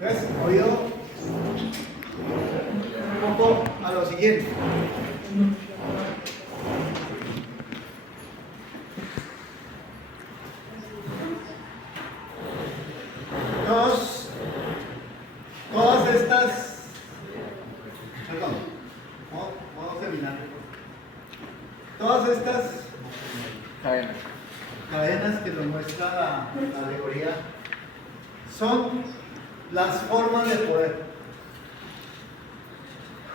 ¿Ves? Oído un poco a lo siguiente. Todas estas, perdón, vamos a terminar. Todas estas cadenas que nos muestra la alegoría son las formas de poder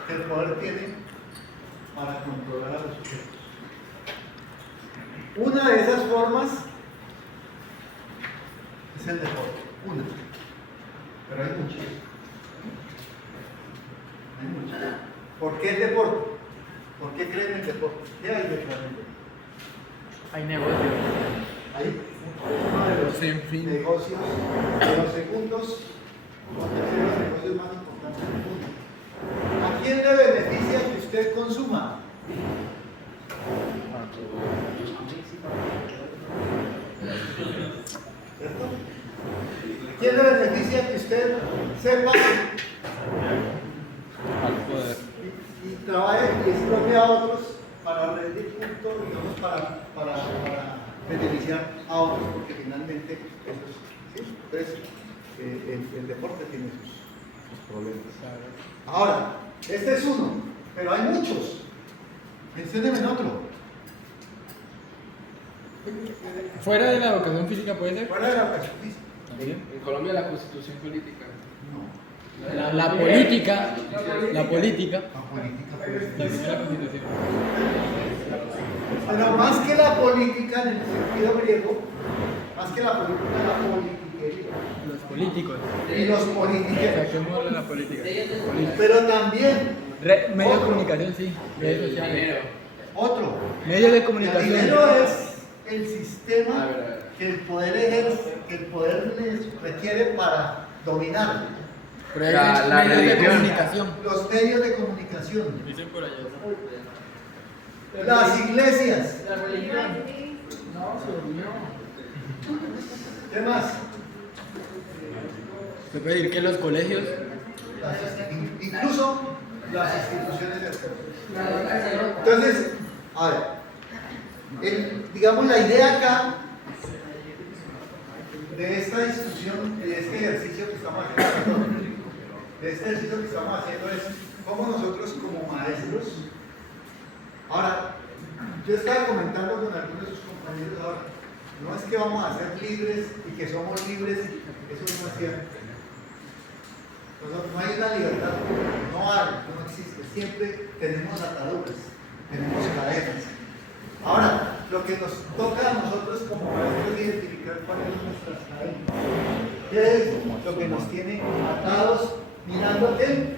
que el poder tiene para controlar a los sujetos. Una de esas formas es el deporte, una, pero hay muchas. ¿Por qué el deporte? ¿Por qué creen en el deporte? ¿Qué hay detrás del deporte? Hay negocios. Hay uno de los negocios, de los segundos, o terceros negocios más importantes del mundo. ¿A quién le beneficia que usted consuma? ¿Cierto? ¿A quién le beneficia que usted sepa y trabaje y explote a otros para rendir puntos, digamos, para beneficiar a otros, porque finalmente eso es, ¿sí? Entonces, el deporte tiene sus problemas. Ahora, este es uno, pero hay muchos. Menciónenme en otro. Fuera de la educación física puede ser. Fuera de la educación física. En Colombia la constitución política. No. La política. La política La primera constitución. Pero más que la política en el sentido griego, más que la política, la politiquería. Los políticos. Y los politiqueros. Saquémoslo de la política. Pero también Medios de comunicación, sí. Redes sociales. otro. Medios de El comunicación. dinero es el sistema que el poder ejerce, que el poder les requiere para dominar. Pero hay La medios de religión. comunicación. Los medios de comunicación. Dicen por allá. Las iglesias. La religión. ¿Qué más? Se puede decir que los colegios. Incluso las instituciones de educación. Entonces, a ver, digamos la idea acá de esta discusión, de este ejercicio que estamos haciendo, es cómo nosotros como maestros, ahora, yo estaba comentando con algunos de sus compañeros ahora, no es que vamos a ser libres y que somos libres, eso no es cierto. No hay una libertad, no existe, siempre tenemos ataduras, tenemos cadenas. Ahora, lo que nos toca a nosotros como maestros es identificar cuáles son nuestras cadenas. ¿Qué es lo que nos tiene atados mirándote?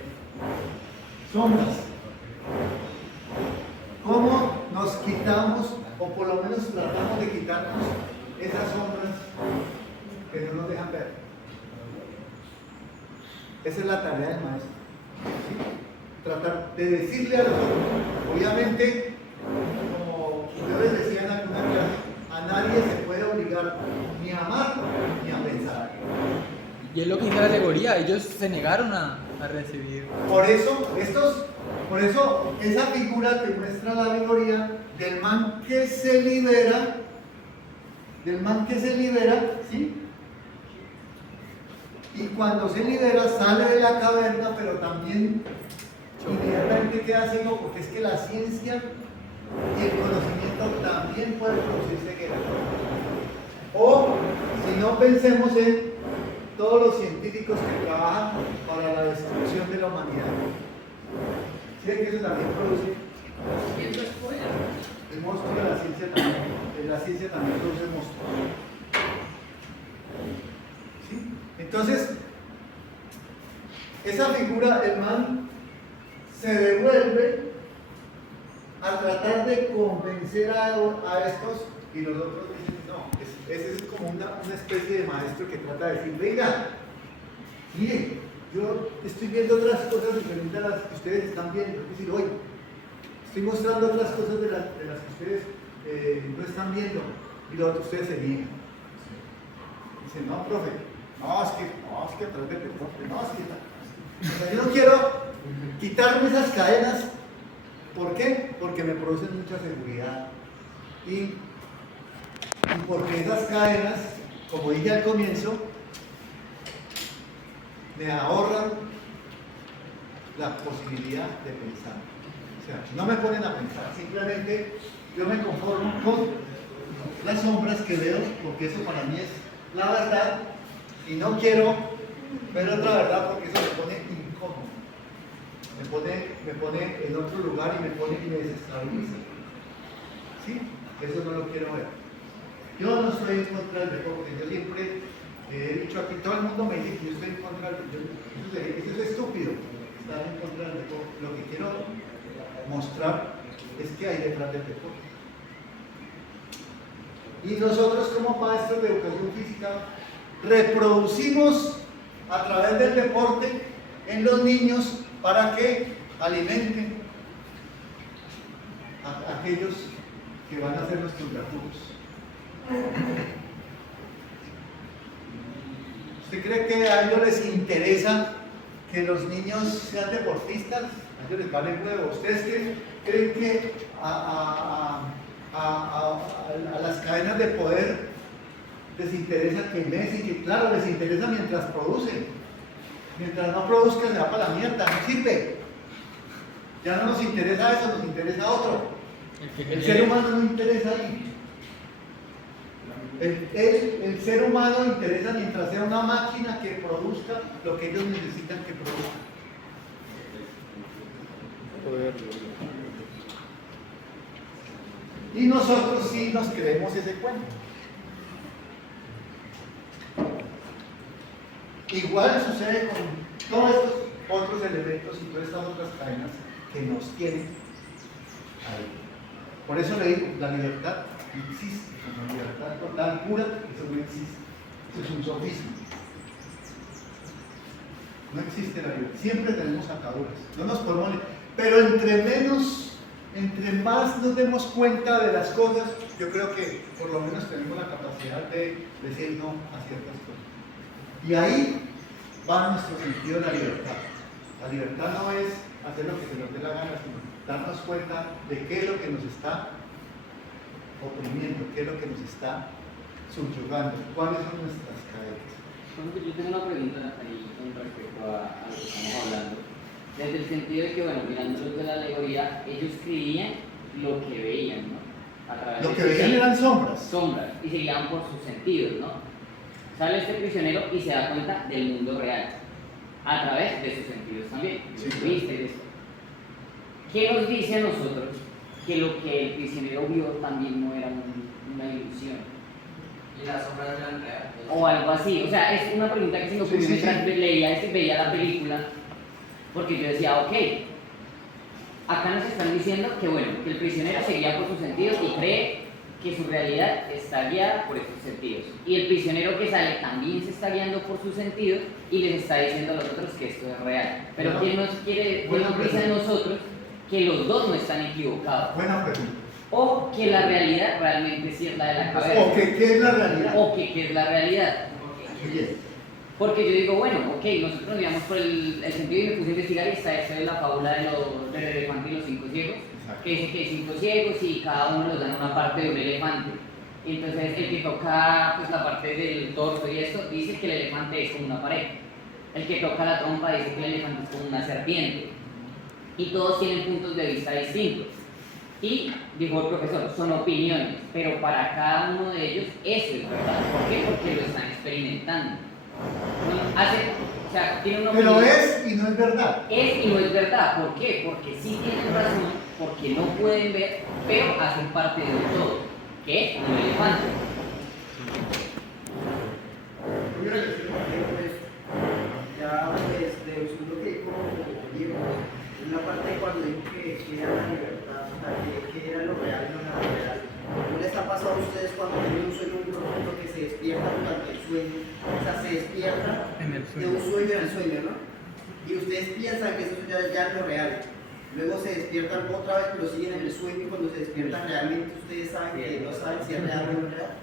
Sombras. ¿Cómo nos quitamos, o por lo menos tratamos de quitarnos esas sombras que no nos dejan ver? Esa es la tarea del maestro. ¿Sí? Tratar de decirle a los otros. Obviamente, como ustedes decían en alguna clase, a nadie se puede obligar ni a amar ni a pensar. Y es lo que dice la alegoría. Ellos se negaron a recibir. Por eso, esa figura que muestra la alegoría del man que se libera, ¿sí? Y cuando se libera sale de la caverna, pero también inmediatamente queda ciego, porque es que la ciencia y el conocimiento también pueden producir ceguera. O si no, pensemos en todos los científicos que trabajan para la destrucción de la humanidad. ¿Sí ven que eso también produce? El monstruo de la ciencia también produce monstruos. ¿Sí? Entonces, esa figura, el man, se devuelve a tratar de convencer a estos, y los otros dicen, no, ese es como una especie de maestro que trata de decir, venga, miren, yo estoy viendo otras cosas diferentes a las que ustedes están viendo. Es decir, oye, estoy mostrando otras cosas de las que ustedes no están viendo, y los otros ustedes se niegan. Dicen, no, profe, No, es que a través del deporte, no, es que... O sea, yo no quiero quitarme esas cadenas. ¿Por qué? Porque me producen mucha seguridad. Y porque esas cadenas, como dije al comienzo, me ahorran la posibilidad de pensar. O sea, no me ponen a pensar, simplemente yo me conformo con las sombras que veo, porque eso para mí es la verdad, y no quiero ver otra verdad porque eso me pone incómodo. Me pone en otro lugar y me desestabiliza. ¿Sí? Eso no lo quiero ver. Yo no estoy en contra del deporte, yo siempre he dicho aquí, todo el mundo me dice que yo estoy en contra del deporte. Eso es estúpido, estar en contra del deporte. Lo que quiero mostrar es que hay detrás del deporte. Y nosotros como maestros de educación física reproducimos a través del deporte en los niños para que alimenten a aquellos que van a ser nuestros gratuitos. ¿Usted cree que a ellos les interesa que los niños sean deportistas? A ellos les vale huevo. ¿Ustedes creen que a las cadenas de poder les interesa que Messi? Que claro, les interesa mientras producen. Mientras no produzcan se va para la mierda, no sirve. Ya no nos interesa eso, nos interesa otro. El ser humano no interesa ahí. El ser humano interesa mientras sea una máquina que produzca lo que ellos necesitan que produzca. Y nosotros sí nos creemos ese cuento. Igual sucede con todos estos otros elementos y todas estas otras cadenas que nos tienen ahí. Por eso le digo, la libertad no existe, como libertad total, pura, eso no existe. Eso es un sofisma. No existe la libertad. Siempre tenemos ataduras. No nos podemos... Pero entre más nos demos cuenta de las cosas, yo creo que por lo menos tenemos la capacidad de decir no a ciertas cosas. Y ahí va nuestro sentido de la libertad. La libertad no es hacer lo que se nos dé la gana, sino darnos cuenta de qué es lo que nos está oprimiendo, qué es lo que nos está subyugando, cuáles son nuestras cadenas. Yo tengo una pregunta ahí con respecto a lo que estamos hablando. Desde el sentido de que, bueno, mirándolos de la alegoría, ellos creían lo que veían, ¿no? A través Lo de que sus veían eran sombras. sombras, y se guiaban por sus sentidos, ¿no? Sale este prisionero y se da cuenta del mundo real, a través de sus sentidos también, Sí, de vista y de esto. ¿Qué nos dice a nosotros que lo que el prisionero vio también no era una ilusión? Y las sombras eran reales. O algo así, o sea, es una pregunta que se me ocurrió Sí, sí, mientras sí. veía la película, porque yo decía, ok, acá nos están diciendo que bueno, que el prisionero se guía por sus sentidos y cree que su realidad está guiada por estos sentidos. Y el prisionero que sale también se está guiando por sus sentidos y les está diciendo a los otros que esto es real. Pero Bueno, ¿quién nos dice a nosotros que los dos no están equivocados? Buena pregunta. O que la realidad realmente sí es la de la cabeza. ¿O qué es la realidad? O que qué es la realidad. Bien. Porque yo digo, bueno, ok, nosotros nos guiamos por el sentido y me puse a investigar y está esa es la fábula del elefante y los 5 ciegos, Exacto. que dice que hay 5 ciegos y cada uno les dan una parte de un elefante. Y entonces el que toca pues, la parte del torso y esto dice que el elefante es como una pared. El que toca la trompa dice que el elefante es como una serpiente. Y todos tienen puntos de vista distintos. Y, dijo el profesor, son opiniones, pero para cada uno de ellos eso es verdad. ¿Por qué? Porque lo están experimentando. O sea, tiene una Pero opinión. es y no es verdad. Es y no es verdad. ¿Por qué? Porque sí tienen razón, porque no pueden ver, pero hacen parte de un todo, que es un elefante. Ya desde el segundo que dijo Diego, en la parte de cuando dijo que era la libertad, o sea, que era lo real y no era lo real. ¿No les ha pasado a ustedes cuando tienen un sueño muy profundo que se despierta durante el sueño? O sea, se despierta de un sueño en el sueño, ¿no? Y ustedes piensan que eso ya es lo real. Luego se despiertan otra vez, pero siguen en el sueño y cuando se despiertan realmente ustedes saben que no saben si es real o no es real.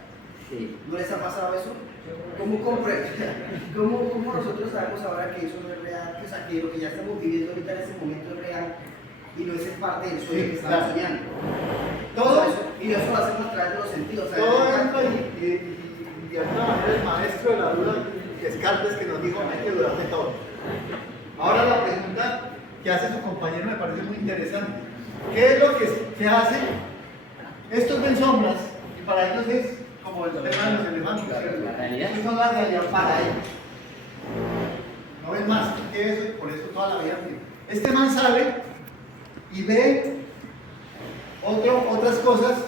Sí. ¿No les ha pasado eso? ¿Cómo nosotros sabemos ahora que eso no es real? Que, o sea, que lo que ya estamos viviendo ahorita en este momento es real y no es parte del sueño que estamos soñando. Todo eso, y eso lo hacemos a través de los sentidos. O sea, todo entra y de alguna manera el maestro de la duda, Descartes, que nos dijo hay que dudar de todo. Ahora la pregunta que hace su compañero me parece muy interesante. ¿Qué es lo que hace? Estos ven sombras y para ellos es como el tema de los elefantes. La realidad. Eso es la realidad para ellos. No ven más que eso y por eso toda la vida. Este man sale y ve otras cosas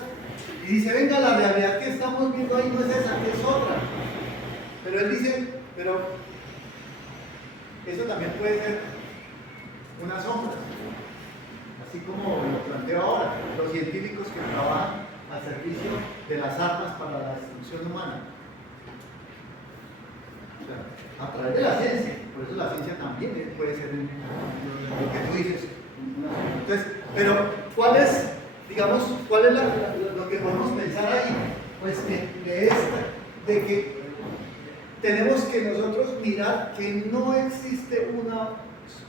y dice, venga, la realidad que estamos viendo ahí no es esa, que es otra. Pero él dice, pero eso también puede ser una sombra. Así como lo planteo ahora, los científicos que trabajan al servicio de las armas para la destrucción humana. O sea, a través de la ciencia, por eso la ciencia también puede ser lo que tú dices. Entonces, pero ¿cuál es, digamos, lo que podemos pensar ahí? Pues de que tenemos que nosotros mirar que no existe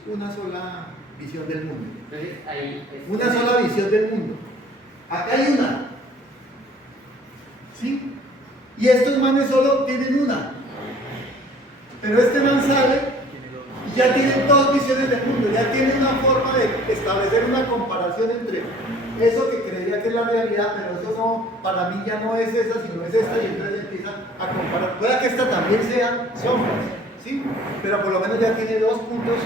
una sola visión del mundo. Entonces, ahí Una sola visión del mundo. Acá hay una. ¿Sí? Y estos manes solo tienen una. Pero este man sale y ya tienen dos visiones del mundo, ya tienen una forma de establecer una comparación entre eso que creía que es la realidad, pero eso no, para mí ya no es esa, sino es esta, y entonces empieza a comparar. Puede que esta también sea sombras, ¿sí? Pero por lo menos ya tiene dos puntos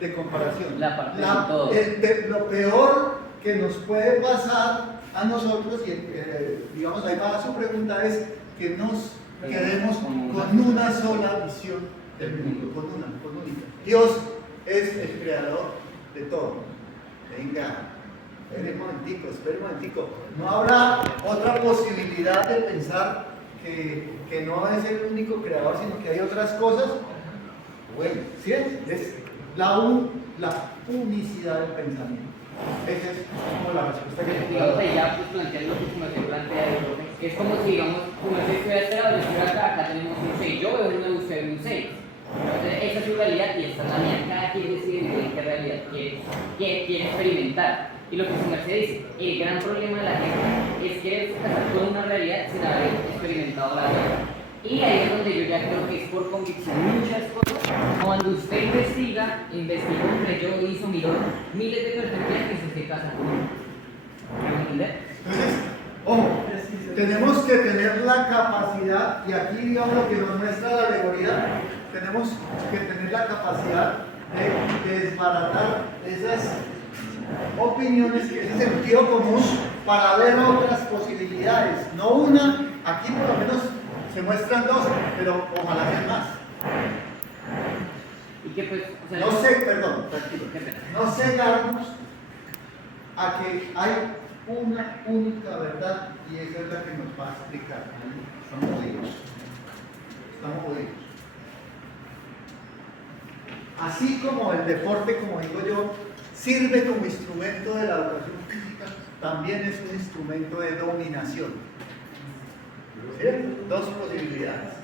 de comparación. La parte de todo. Lo peor que nos puede pasar a nosotros, y digamos ahí va su pregunta, es que nos quedemos con una sola visión del mundo, con una. Dios es el creador de todo. Venga, espere un momentico. No habrá otra posibilidad de pensar que no es el único creador, sino que hay otras cosas. Bueno, ¿sí es la unicidad del pensamiento. Esa es como la respuesta que le digamos, puedo ahí dar. ya pues, planteando lo que como se plantea el profe, es como si, digamos, como si estuviera este lado, yo estoy acá tenemos un 6, yo veo un 9, usted ve un 6. Entonces, esa es su realidad y esta es la mía. Cada quien decide en qué realidad quiere experimentar. Y lo que su merced dice, el gran problema de la gente es querer casar con una realidad sin haber experimentado la otra. Y ahí es donde yo ya creo que es por convicción muchas cosas. Cuando usted investigó, creyó, hizo, miró miles de perspectivas que se casan con uno. ¿Me entender? Entonces, ojo, tenemos que tener la capacidad, y aquí digamos lo que nos muestra la alegoría, tenemos que tener la capacidad de desbaratar esas opiniones, ese sentido común, para ver otras posibilidades. No una, aquí por lo menos se muestran dos, pero ojalá sean más. Y que pues, o sea, No sé, perdón, tranquilo. No cegarnos a que hay una única verdad y esa es la que nos va a explicar. Estamos jodidos. Así como el deporte, como digo yo, sirve como instrumento de la educación física, también es un instrumento de dominación. ¿Sí? Dos posibilidades.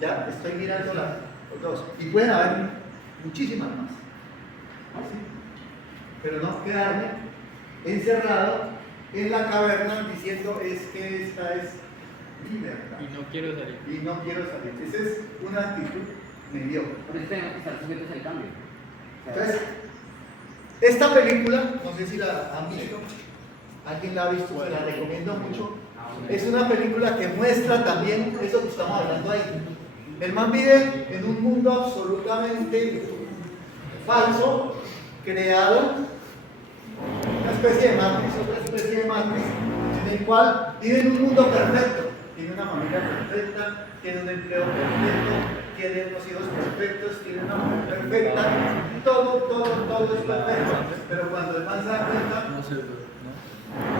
Ya estoy mirando las dos. Y pueden haber muchísimas más. ¿Sí? Pero no quedarme encerrado en la caverna diciendo es que esta es mi verdad. Y no quiero salir. Y no quiero salir. Esa es una actitud mediocre. por eso tenemos que estar sujetos al cambio. Entonces, esta película, no sé si la han visto, alguien la ha visto, la recomiendo mucho. Es una película que muestra también eso que estamos hablando ahí. El man vive en un mundo absolutamente falso, creado, una especie de Matrix, otra especie de Matrix, en el cual vive en un mundo perfecto. Tiene una familia perfecta, tiene un empleo perfecto, tiene unos hijos perfectos, tiene una mujer perfecta, todo es perfecto. Pero cuando el man se da cuenta, No sé, pero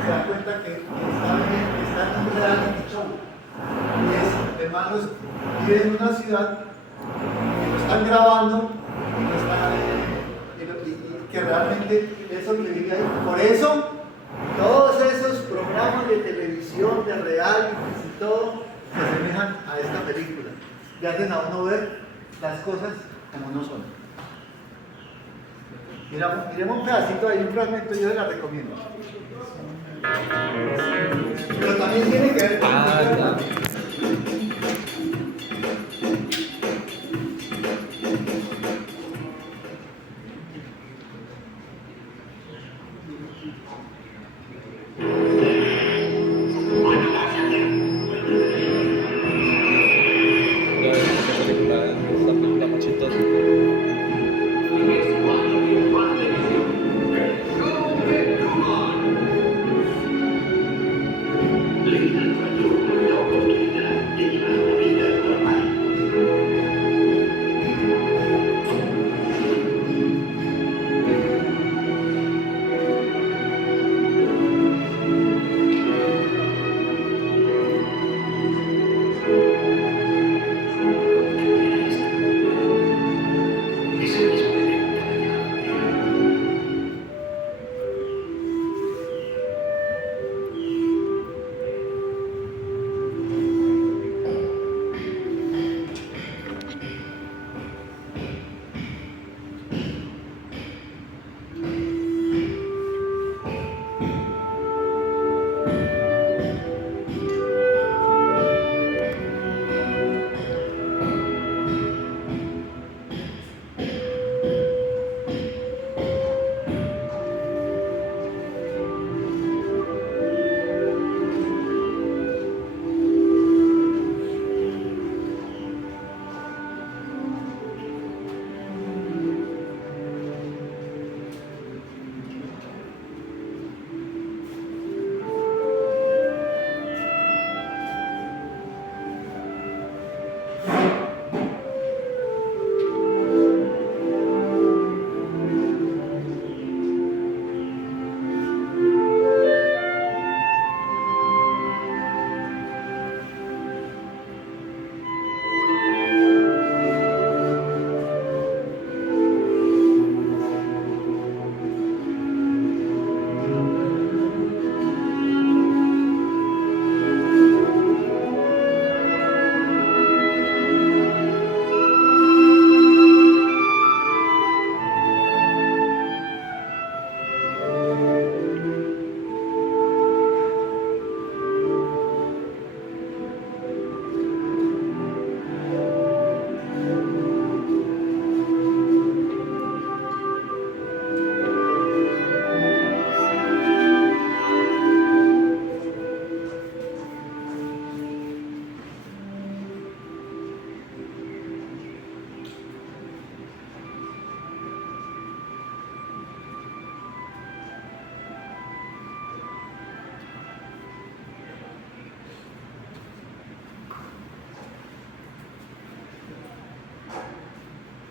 se da cuenta que está en un reality show. Y es, hermanos, vive en una ciudad que lo están grabando y que realmente eso que vive ahí. Por eso, todos esos programas de televisión, de realities y todo, se asemejan a esta película. le hacen a uno ver las cosas como no son. Miremos un pedacito ahí, un fragmento, yo se la recomiendo. Pero también tiene que ver con...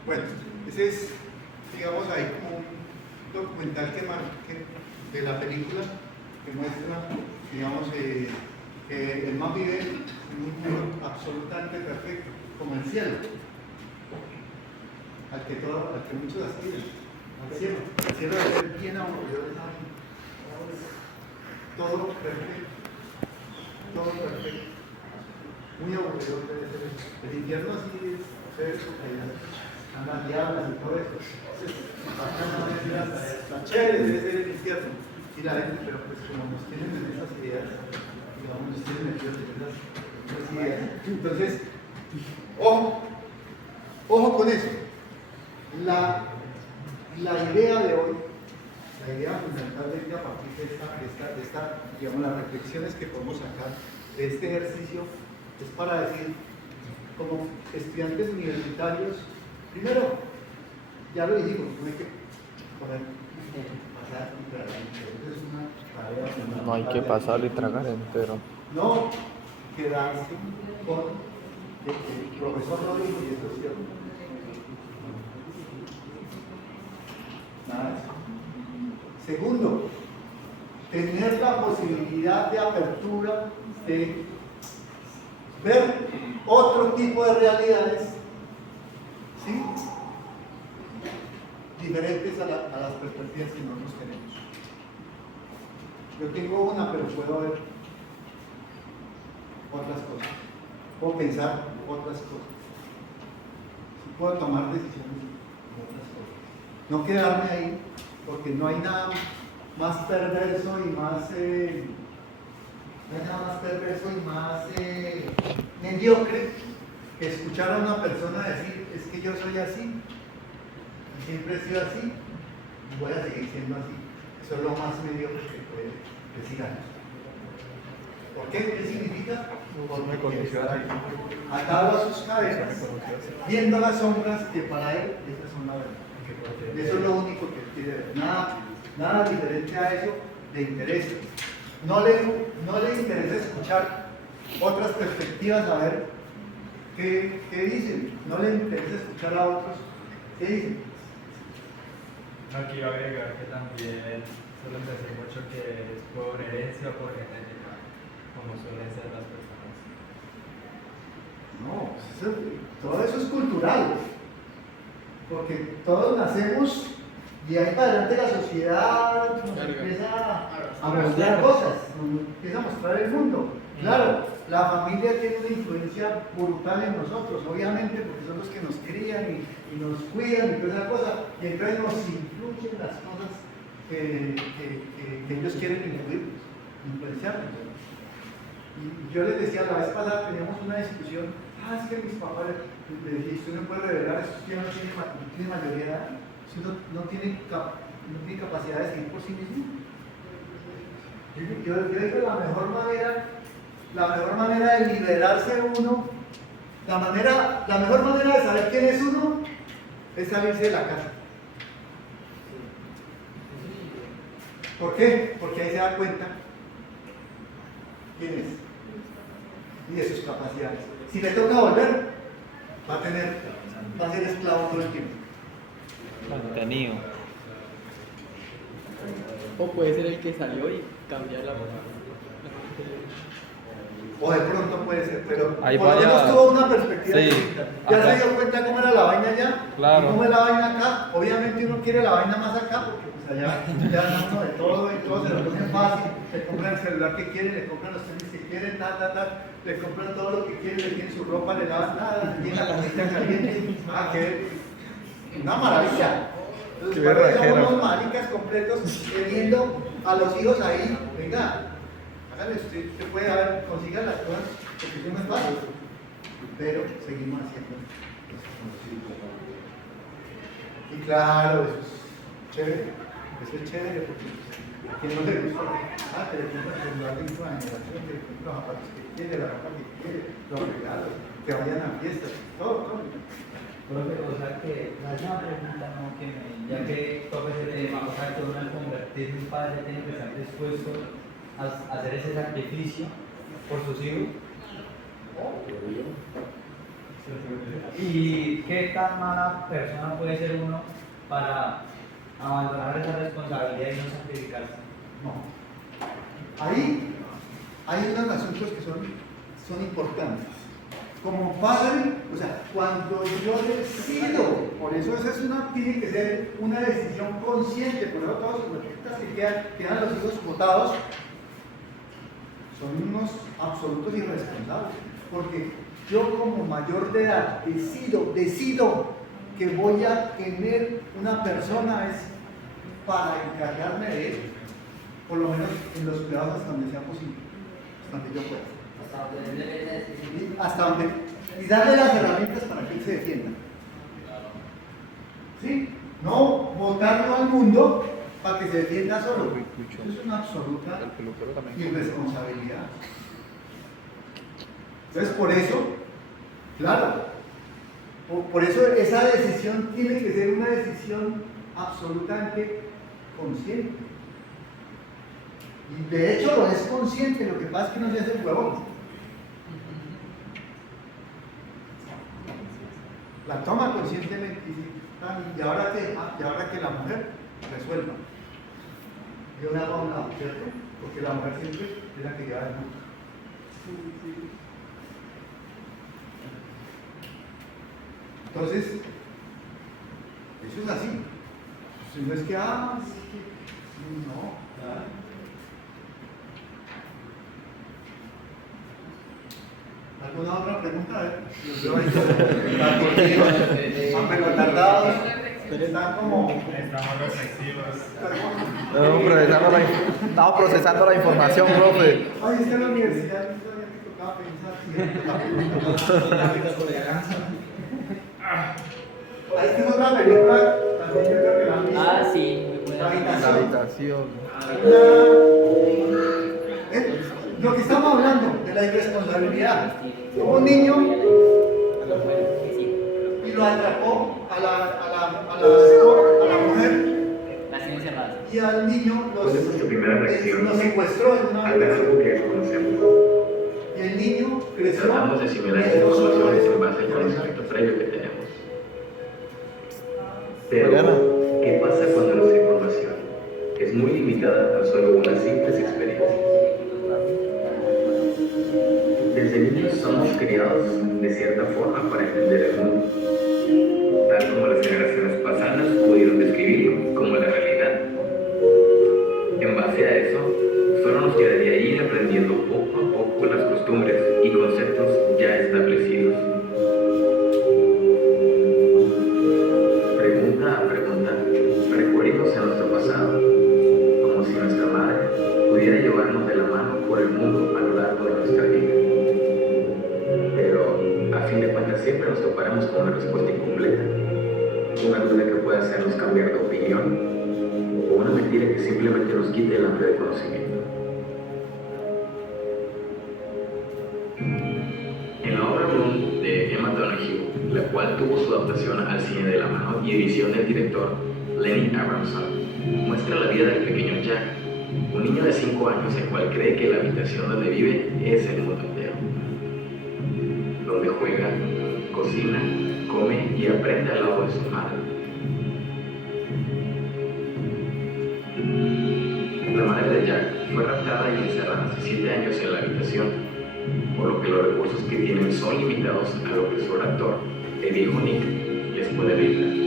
Bueno, ese es, digamos, ahí como un documental de la película que muestra, digamos, que el man vive en un mundo absolutamente perfecto, como el cielo, al que muchos aspiran, al cielo. El cielo debe ser bien aburrido, todo perfecto, todo perfecto, muy aburrido debe ser. El infierno así es, ustedes andan diablas y todo eso. Está chévere, debe ser el infierno. Y la gente, pero pues como nos tienen en esas ideas, digamos, nos tienen metidos en esas ideas. Entonces, ojo con eso. La idea de hoy, la idea fundamentalmente a partir de esta, digamos, las reflexiones que podemos sacar de este ejercicio, es para decir, como estudiantes universitarios, primero, ya lo dijimos, no hay que pasar y tragar entero. Es una tarea fundamental. No hay que pasar y tragar entero. No quedarse con el profesor no dijo y eso es cierto. Nada de eso. Segundo, tener la posibilidad de apertura de ver otro tipo de realidades, ¿sí?, diferentes a las perspectivas que nosotros tenemos. Yo tengo una, pero puedo ver otras cosas, puedo pensar otras cosas. puedo tomar decisiones en otras cosas. No quedarme ahí, porque no hay nada más perverso y más, no hay nada más perverso y más mediocre que escuchar a una persona decir, es que yo soy así, y siempre he sido así, y voy a seguir siendo así. Eso es lo más mediocre que puede decir alguien. ¿Por qué? ¿Qué significa? Porque atado a sus cadenas, viendo las sombras que para él esas son la verdad. Eso es lo único que él quiere ver. Nada diferente a eso le interesa. No le interesa escuchar otras perspectivas, a ver qué dicen. No le interesa escuchar a otros qué dicen. Aquí iba a agregar que también suelen decir mucho que es por herencia o por genética, como suelen ser las personas. No, todo eso es cultural. Porque todos nacemos y ahí para adelante la sociedad nos empieza a mostrar cosas, nos empieza a mostrar el mundo. Claro, la familia tiene una influencia brutal en nosotros, obviamente, porque son los que nos crían y nos cuidan y toda esa cosa, y entonces nos influyen las cosas que ellos quieren influenciarnos. Y yo les decía, la vez pasada teníamos una discusión, es que mis papás, usted no puede revelar, eso usted no tiene mayoría de edad, usted no tiene capacidad de decidir por sí mismo. Yo digo la mejor manera de liberarse uno, la mejor manera de saber quién es uno, es salirse de la casa. ¿Por qué? Porque ahí se da cuenta quién es y de sus capacidades. Si le toca volver, va a ser esclavo todo el tiempo. Mantenido. O puede ser el que salió y cambiar la O de pronto puede ser, pero Ahí por lo vaya- menos tuvo una perspectiva Sí, distinta. Ya acá. se dio cuenta cómo era la vaina allá, Claro. y cómo es la vaina acá. Obviamente uno quiere la vaina más acá, porque pues allá ya dan uno de todo y todo se lo ponen fácil. Le compran el celular que quiere, le compran los tenis que quiere, le compran todo lo que quiere, le tienen su ropa, le lavan nada, le tienen la comida caliente. Que una maravilla. Entonces, Qué para eso somos berraquera. unos maricas completos teniendo a los hijos ahí. Venga, hágale usted puede consiga las cosas, porque eso no es fácil. Pero seguimos haciendo eso. Y claro, eso es chévere, porque a quien no le gusta, que le compra el celular de última generación, que le compra los zapatos que quiere, la ropa que quiere, los regalos, que vayan a fiestas, todo. Profe, o sea que la misma pregunta, ¿no? Ya que toca ese tema, o sea que uno al convertirse en padre tiene que estar dispuesto a hacer ese sacrificio por sus hijos. ¿Y qué tan mala persona puede ser uno para abandonar esa responsabilidad y no sacrificarse? No. Ahí hay unos asuntos que son importantes. Como padre, o sea, cuando yo decido, por eso tiene que ser una decisión consciente, por eso todos los huequitas que quedan los hijos votados son unos absolutos irresponsables, porque yo como mayor de edad decido que voy a tener una persona es para encargarme de él, por lo menos en los cuidados hasta donde sea posible, hasta donde yo pueda. Y darle las herramientas para que él se defienda. ¿Sí? No botarlo al mundo para que se defienda solo. Eso es una absoluta irresponsabilidad. Entonces, por eso, claro, por eso esa decisión tiene que ser una decisión absolutamente consciente. Y de hecho lo es consciente, lo que pasa es que no se hace el huevón. La toma conscientemente y dice, y ahora que la mujer resuelva. Yo me hago a un lado, ¿cierto? Porque la mujer siempre es la que lleva el mundo. Entonces, eso es así. Si no es que, no, ¿Alguna otra pregunta? A ver, los veo ahí como pero tardados, están como... Estamos reflexivos. Estamos procesando la información, profe. Ay, es que en la universidad no sabía que tocaba pensar. Esta es otra película, también yo creo que la han visto. Ah, sí, muy buena. La La habitación. habitación. Lo que estamos hablando de la irresponsabilidad. Un niño y lo atrapó a la mujer Las tiene cerradas. y al niño ¿Cuál es nuestra primera reacción lo secuestró en una al ver habitación. algo que desconocemos? Y el niño creció. Tratamos de asimilar y esa eso solo información es- en base al conocimiento previo que tenemos. Pero, ¿qué pasa cuando nuestra información es muy limitada a tan solo unas simples experiencias? Desde niños somos criados de cierta forma para entender el mundo, tal como las generaciones pasadas pudieron describirlo como la realidad. En base a eso, solo nos quedaría ir aprendiendo poco a poco las costumbres y conceptos ya establecidos. Pregunta a pregunta, recuerdos en nuestro pasado, como si nuestra madre pudiera llevarnos de la mano por el mundo a lo largo de nuestra vida. Pero, a fin de cuentas, siempre nos toparemos con una respuesta incompleta, una duda que puede hacernos cambiar de opinión, o una mentira que simplemente nos quite el hambre de conocimiento. En la obra Room de Emma Donoghue, la cual tuvo su adaptación al cine de la mano y edición del director Lenny Aronson, muestra la vida del pequeño Jack, un niño de 5 años el cual cree que la habitación donde vive es el mundo entero, donde juega, cocina, come y aprende al lado de su madre. La madre de Jack fue raptada y encerrada hace 7 años en la habitación, por lo que los recursos que tienen son limitados a lo que su raptor, el viejo Nick, les puede brindar.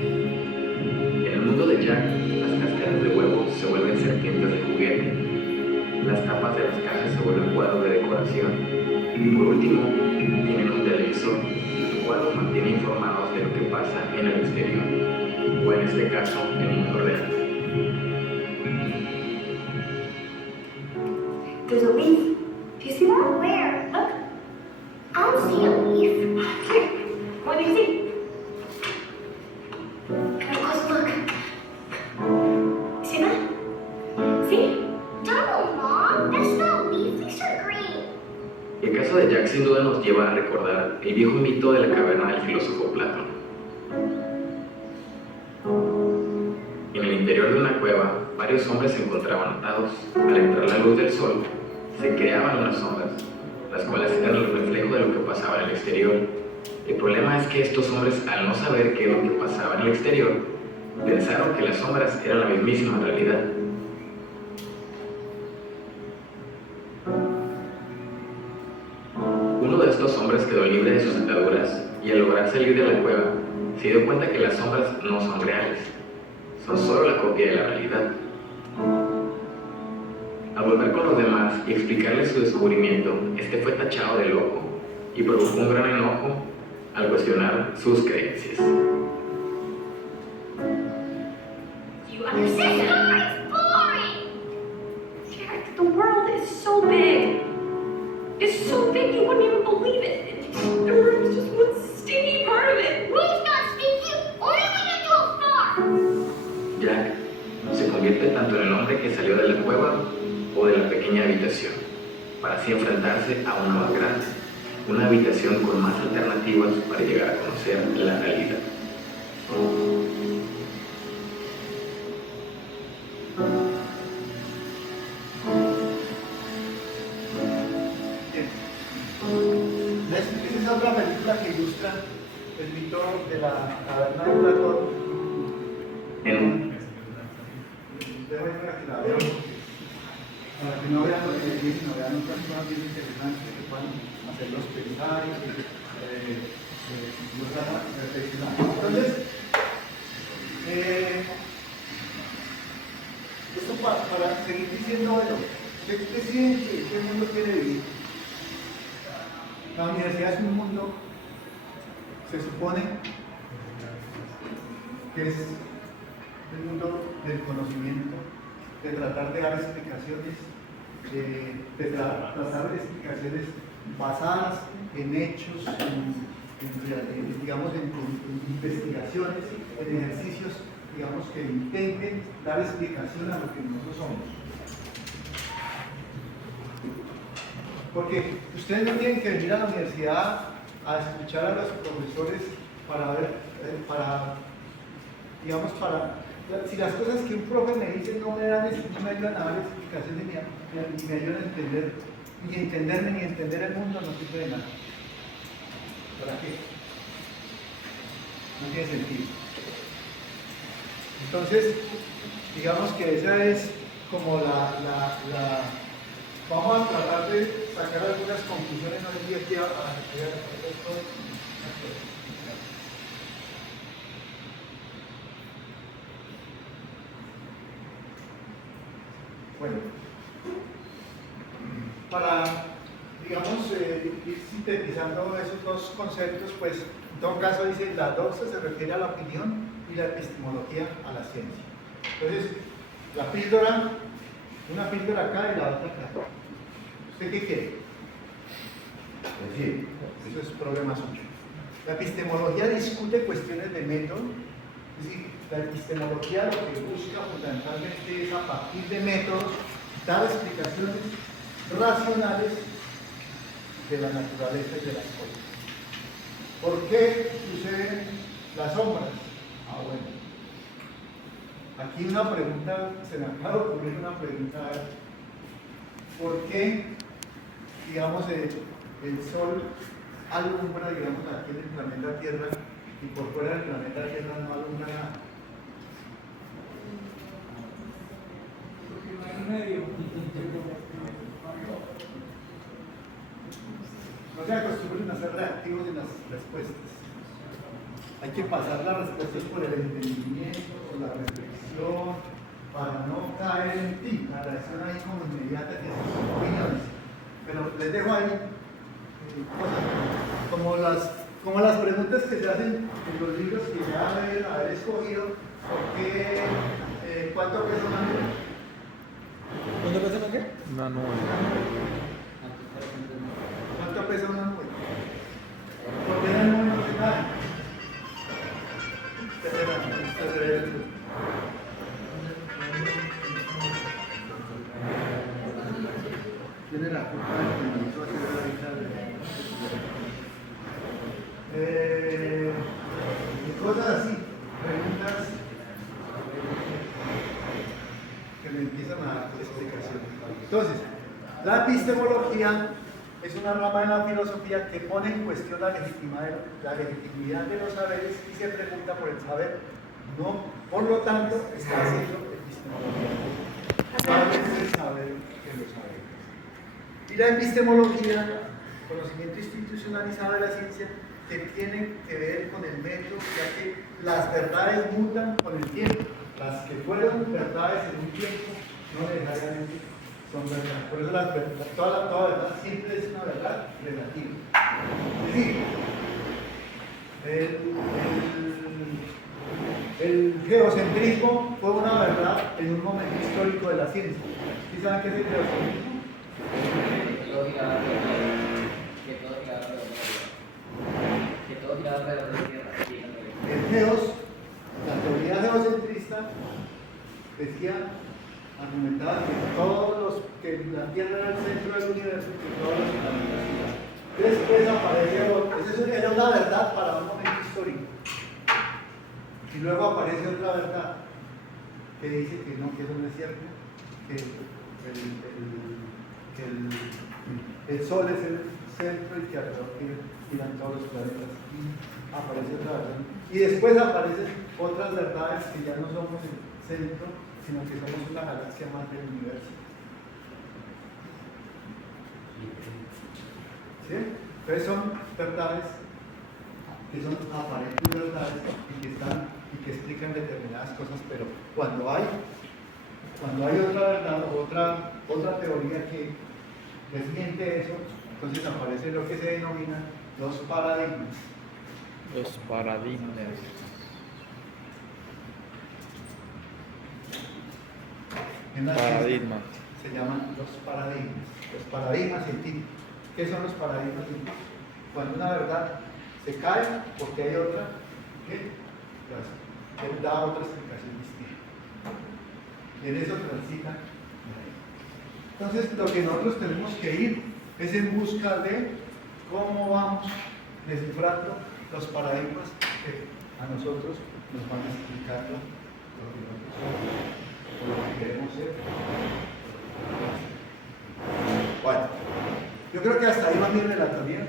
En el mundo de Jack, las cáscaras de huevo se vuelven serpientes de juguete, las tapas de las cajas se vuelven cuadros de decoración y por último, tienen un televisor, el cual los mantiene informados de lo que pasa en el exterior, o en este caso, en el mundo real. There's a leaf. Do you see that? Where? Look. I don't see a leaf. Here. What do you see? Get a close look. See that? See? No, Mom. That's not a leaf. Leaves are green. El caso de Jack sin duda nos lleva a recordar el viejo mito de la caverna del filósofo Platón. En el interior de una cueva, varios hombres se encontraban atados. Al entrar la luz del sol, se creaban unas sombras, las cuales eran el reflejo de lo que pasaba en el exterior. El problema es que estos hombres, al no saber qué es lo que pasaba en el exterior, pensaron que las sombras eran la mismísima realidad. Uno de estos hombres quedó libre de sus ataduras y al lograr salir de la cueva, se dio cuenta que las sombras no son reales, son solo la copia de la realidad. Al volver con los demás y explicarles su descubrimiento, este fue tachado de loco y provocó un gran enojo al cuestionar sus creencias. You understand? It's boring. Jack, the world is so big. It's so big you wouldn't even believe it. The Earth is just one stinky part of it. Roof's not stinky. Only when you do a farm. Jack se convierte tanto en el hombre que salió de la cueva o de la pequeña habitación, para así enfrentarse a una más grande, una habitación con más alternativas para llegar a conocer la realidad. Esa es otra película que ilustra el mito de la caverna de Platón. Para que no vean lo que dicen, no vean otras cosas bien interesantes que puedan hacerlos pensar y nos haga reflexionar. Entonces, esto para seguir diciendo, bueno, ¿qué deciden qué mundo quiere vivir? La universidad es un mundo, se supone, que es el mundo del conocimiento, de tratar de dar explicaciones, de tratar de explicaciones basadas en hechos, digamos, en investigaciones, en ejercicios, digamos, que intenten dar explicación a lo que nosotros somos. Porque ustedes no tienen que venir a la universidad a escuchar a los profesores para ver, si las cosas que un profe me dice no me ayudan a dar explicaciones ni me ayudan a entender, ni entenderme ni entender el mundo, no sirve de nada. ¿Para qué? No tiene sentido. Entonces, digamos que esa es como vamos a tratar de sacar algunas conclusiones hoy día aquí bueno, para, digamos, ir sintetizando esos dos conceptos, pues en todo caso dice la doxa se refiere a la opinión y la epistemología a la ciencia. Entonces, la píldora, una píldora acá y la otra acá. ¿Usted qué quiere? Pues sí, eso es problema suyo. La epistemología discute cuestiones de método, es decir, la epistemología lo que busca fundamentalmente es a partir de métodos dar explicaciones racionales de la naturaleza y de las cosas. ¿Por qué suceden las sombras? Ah, bueno. Aquí una pregunta, se me acaba de ocurrir una pregunta. ¿Por qué, digamos, el Sol alumbra, digamos, aquí en el planeta Tierra y por fuera del planeta Tierra no alumbra nada? Porque no hay medio. No se acostumbren a ser reactivos en las respuestas. Hay que pasar las respuestas por el entendimiento, por la reflexión, para no caer en ti, la reacción ahí como inmediata que son opiniones. Pero les dejo ahí cosas como las preguntas que se hacen en los libros que ya deben haber escogido. ¿Cuánto pesa una nube? ¿Cuánto pesa una qué? Una nube. ¿Cuánto pesa una nube? ¿Por qué la nube no se cae? ¿Quién era la culpa de que me hizo hacer la vida cosas así, preguntas que me empiezan a dar explicación. Entonces, la epistemología es una rama de la filosofía que pone en cuestión la legitimidad de los saberes y se pregunta por el saber. No, por lo tanto, está haciendo epistemología. ¿Cuál es el saber que lo sabe? Y la epistemología, conocimiento institucionalizado de la ciencia, que tiene que ver con el método, ya que las verdades mutan con el tiempo. Las que fueron verdades en un tiempo no necesariamente son verdades. Por eso toda verdad siempre es una verdad relativa. Es decir, el geocentrismo fue una verdad en un momento histórico de la ciencia. ¿Sí saben qué es el geocentrismo? Que todo gira alrededor de la Tierra. La teoría geocentrista decía, argumentaba que la Tierra era el centro del universo y que todos los planetas giran. Después aparece, esa era una verdad para un momento histórico. Y luego aparece otra verdad que dice que no, que eso no es cierto, que el Sol es el centro y que alrededor giran todos los planetas. Y aparece otra verdad. Y después aparecen otras verdades que ya no somos el centro, sino que somos una galaxia más del universo. ¿Sí? Entonces son verdades que son aparentes verdades y que explican determinadas cosas, pero cuando hay otra verdad, otra teoría que desmiente eso, entonces aparece lo que se denomina los paradigmas. Los paradigmas. En la Paradigma. ciencia se llaman los paradigmas científicos. ¿Qué son los paradigmas científicos? Cuando una verdad se cae porque hay otra que da otra explicación distinta. Y en eso transita. Entonces, lo que nosotros tenemos que ir es en busca de cómo vamos descifrando los paradigmas que a nosotros nos van a explicar lo que nosotros somos, o lo que queremos ser. Bueno, yo creo que hasta ahí va mi relatoría.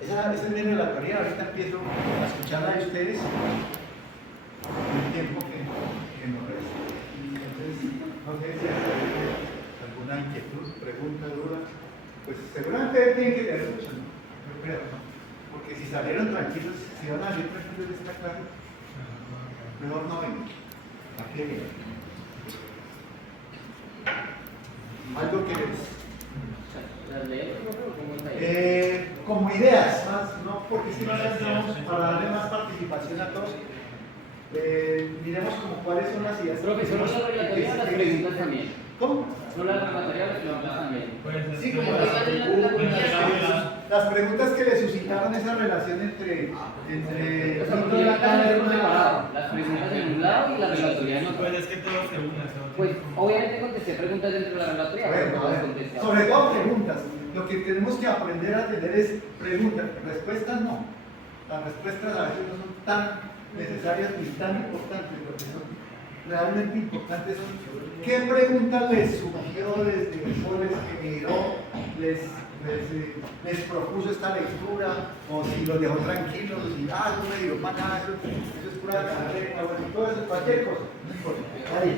Esa es mi relatoría. Ahorita empiezo a escucharla de ustedes en el tiempo que nos resta. Entonces, no sé si hay alguna inquietud, pregunta, duda. Pues seguramente tienen que tener mucho, ¿no? Yo creo, ¿no? Porque si salieron tranquilos, si van a salir tranquilos de esta clase, mejor no vengan. ¿A qué vienen? Algo que les... como ideas, más, no, porque si no lanzamos para darle más participación a todos. Miremos como cuáles son las ideas. Profesor, ¿no la relatoría o las preguntas también? ¿Cómo? ¿No la relatoría o las preguntas también? Sí, como las preguntas que le suscitaron esa relación entre las preguntas en un lado y la relatoría en otro. Pues es que todo se une. Pues obviamente contesté preguntas dentro de la relatoría. Bueno, a ver, sobre todo preguntas. Lo que tenemos que aprender a tener es preguntas, respuestas no. Las respuestas a veces no son tan necesarias ni tan importantes. Lo que son realmente importantes son qué preguntas les surgió desde después que miró, les propuso esta lectura, o si los dejó tranquilos, o si no me dio para nada, eso es pura carrera, bueno, todo eso, cualquier cosa, no importa. Ahí.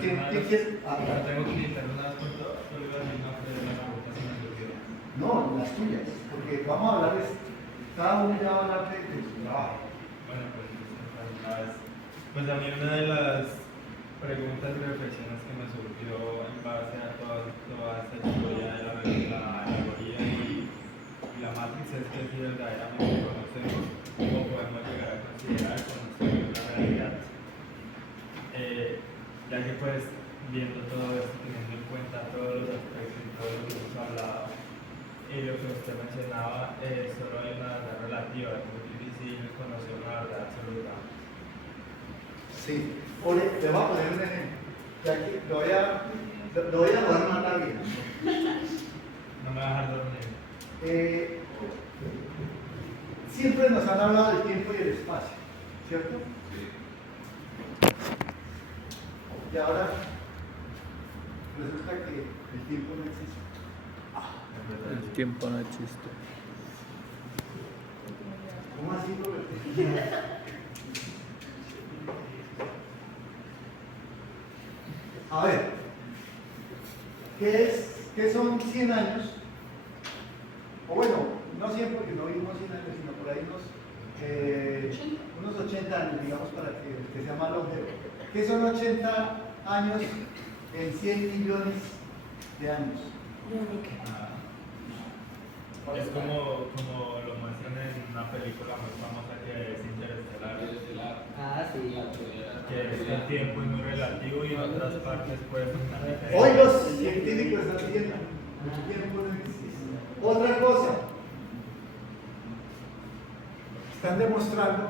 ¿Qué quieres? Tengo que quitar unas cuantas, solo iba a decir una de las preguntas que me surgieron. No, las tuyas, porque vamos a hablarles, cada uno ya va a hablar de su trabajo. Bueno, pues a mí una de las preguntas y reflexiones que me surgió en base a toda esta historia de la alegoría y la Matrix es que si verdaderamente conocemos o podemos llegar a considerar conocer la realidad. Ya que pues viendo todo esto, teniendo en cuenta todos los aspectos y todo lo que hemos hablado y lo que usted mencionaba, solo hay una verdad relativa, es muy difícil conocer una verdad absoluta. Sí, te voy a poner un ejemplo, ya que lo voy a poner más la vida. No me va a dejar dormir. Siempre nos han hablado del tiempo y el espacio, ¿cierto? Y ahora resulta que el tiempo no existe. El tiempo no existe. ¿Cómo así, Roberto? A ver, ¿qué son 100 años? O bueno, no 100 porque no vivimos 100 años, sino por ahí unos 80 años, digamos, para que sea más longevo. ¿Qué son 80 años en 100 millones de años? Es como lo muestran en una película muy famosa que es Interestelar. Ah, sí. Que el tiempo es muy relativo y en otras partes puede ser una diferencia. Hoy los científicos están diciendo el tiempo no existe. Otra cosa, están demostrando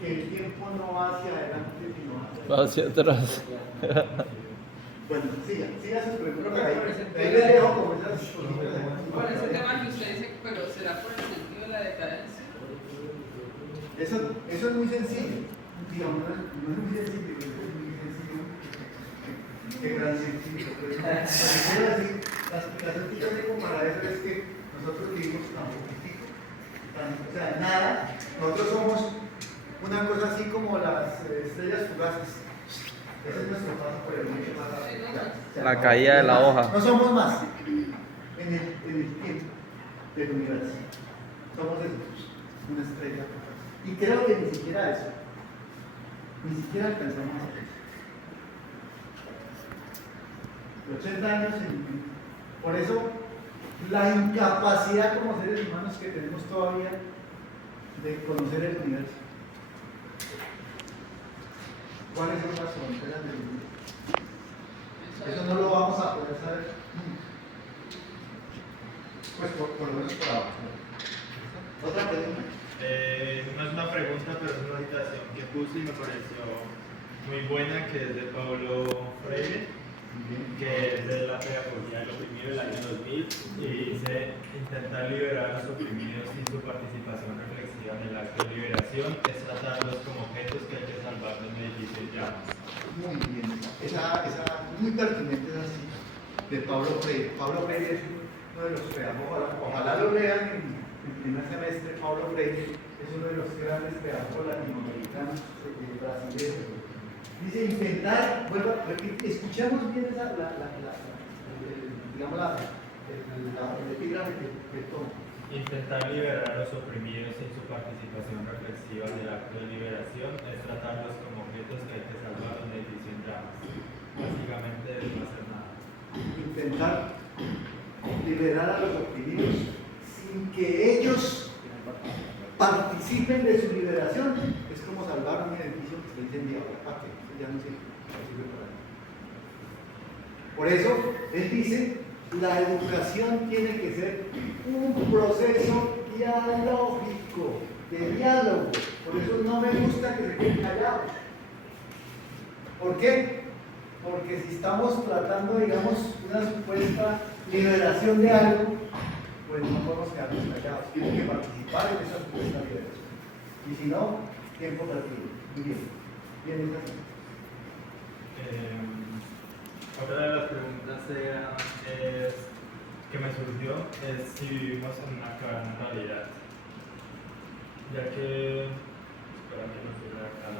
que el tiempo no va hacia adelante, sino hacia atrás. Bueno, siga sus preguntas. Ahí les dejo como esas cositas. Con ese tema que usted dice, pero ¿será por el sentido de la decadencia? Eso es muy sencillo. Digamos, no es muy sencillo, es muy sencillo. Qué gran científico. Pero quiero decir, la explicación que yo tengo para eso es que nosotros vivimos tan poquitico, o sea, nada. Nosotros somos una cosa así como las estrellas fugaces. Ese es nuestro paso por el mundo más rápido. Se La acabó. caída de la hoja. No somos más en el tiempo del universo. Somos eso, una estrella. Y creo que ni siquiera eso. Ni siquiera alcanzamos a eso. 80 años por eso la incapacidad como seres humanos que tenemos todavía de conocer el universo. ¿Cuáles son las fronteras del universo? Eso no lo vamos a poder saber nunca. Pues por lo menos por ahora. ¿Otra pregunta? No es una pregunta, pero es una citación que puse y me pareció muy buena, que es de Pablo Freire, que es de la pedagogía del oprimido del año 2000, y dice: intentar liberar a los oprimidos sin su participación reflexiva en el acto de liberación es tratarlos como objetos que hay que salvar de un edificio en llamas. Muy bien, esa muy pertinente es así, de Pablo Freire. Pablo Freire es uno de los pedagogos, ojalá lo lean en primer semestre. Pablo Freire es uno de los grandes pedagogos latinoamericanos, brasileños. Dice intentar, bueno, escuchemos bien esa, digamos el epígrafe que toma. Intentar liberar a los oprimidos sin su participación reflexiva en el acto de liberación es tratarlos como objetos que hay que salvar de un edificio en llamas. Básicamente es no hacer nada. Intentar liberar a los oprimidos sin que ellos participen de su liberación es como salvar un edificio que está incendiado. ¿Para qué? Ya no sirve para nada. Por eso, él dice, la educación tiene que ser un proceso dialógico, de diálogo. Por eso no me gusta que se queden callados. ¿Por qué? Porque si estamos tratando, digamos, una supuesta liberación de algo, pues no podemos quedarnos callados. Tienen que participar en esa supuesta liberación. Y si no, tiempo perdido. Muy bien. Bien, es así. Otra de las preguntas que me surgió es si vivimos en una caverna en realidad. Ya que, para mí no estoy acá.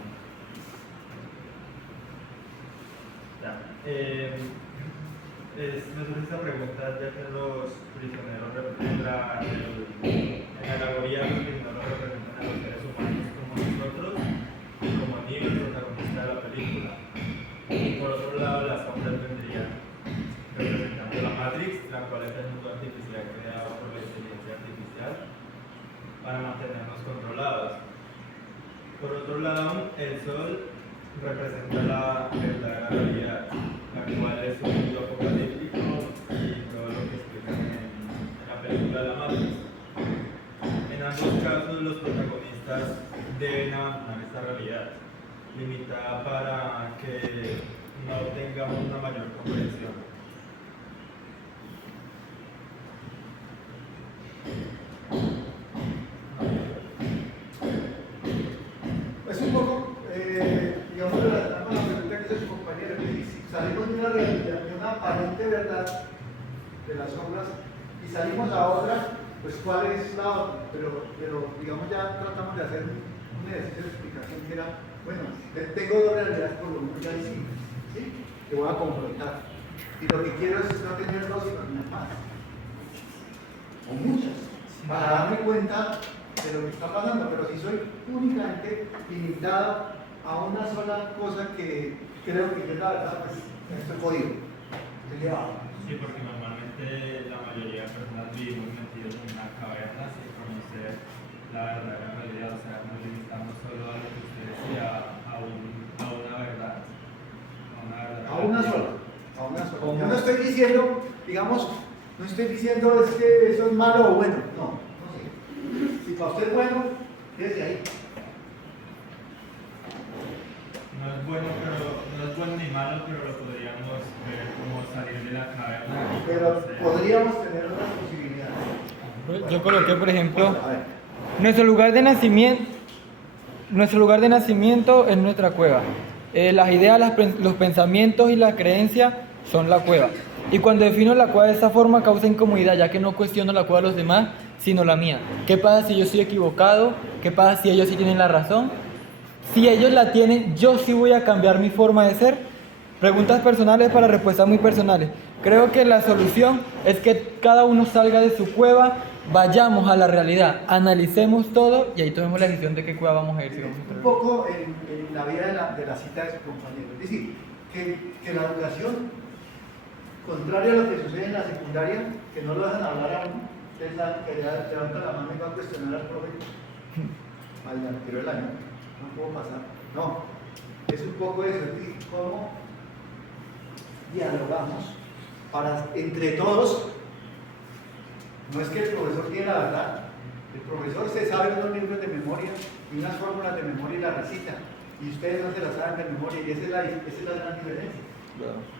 Me surge esta pregunta ya que los prisioneros en la alegoría los prisioneros representan a los seres humanos como nosotros, como Neo, el protagonista de la película. Y por otro lado, las sombras vendrían representando la Matrix, la cual es el mundo artificial creado por la inteligencia artificial para mantenernos controlados. Por otro lado, el Sol representa la verdadera realidad, la cual es un mundo apocalíptico y todo lo que explican en la película de la Matrix. En ambos casos, los protagonistas deben abandonar esta realidad limitada para que no tengamos una mayor comprensión. Es un poco, digamos, relacionado con la pregunta que hizo su compañero, que si salimos de una realidad, de una aparente verdad de las sombras y salimos a otra, pues cuál es la otra, pero digamos ya tratamos de hacer un ejercicio de explicación que era, bueno, tengo dos realidades por lo menos ya hicimos, ¿sí? Que voy a confrontar. Y lo que quiero es no tener dos, sino tener más. O muchas. Para darme cuenta de lo que está pasando, pero si soy únicamente limitado a una sola cosa que creo que es la verdad, pues estoy jodido. Estoy llevado. Sí, porque normalmente la mayoría de personas vivimos metidos en una caverna sin conocer la verdadera realidad, o sea, nos limitamos solo a lo que usted decía, a una verdad. A una sola. A una sola. Yo no estoy diciendo, digamos, no estoy diciendo es que eso es malo o bueno, no sé. Si para usted es bueno, quédese ahí. No es bueno ni malo, pero lo podríamos ver como salir de la caverna. Pero podríamos tener otras posibilidades. Yo coloqué, por ejemplo, A ver. nuestro lugar de nacimiento es nuestra cueva. Las ideas, los pensamientos y las creencias son la cueva. Y cuando defino la cueva de esta forma causa incomodidad, ya que no cuestiono la cueva de los demás, sino la mía. ¿Qué pasa si yo estoy equivocado? ¿Qué pasa si ellos sí tienen la razón? Si ellos la tienen, yo sí voy a cambiar mi forma de ser. Preguntas personales para respuestas muy personales. Creo que la solución es que cada uno salga de su cueva, vayamos a la realidad, analicemos todo y ahí tomemos la decisión de qué cueva vamos a ir. Si vamos a Un entrar. poco en la vida de la cita de su compañero. Es decir, que la educación, contrario a lo que sucede en la secundaria, que no lo dejan hablar a uno, ustedes saben que ya levanta la mano y va a cuestionar al profe al anterior del año, no puedo pasar. No, es un poco eso, es decir, cómo dialogamos para entre todos. No es que el profesor tiene la verdad, el profesor se sabe unos libros de memoria y unas fórmulas de memoria y la recita, y ustedes no se las saben de memoria, y esa es la gran diferencia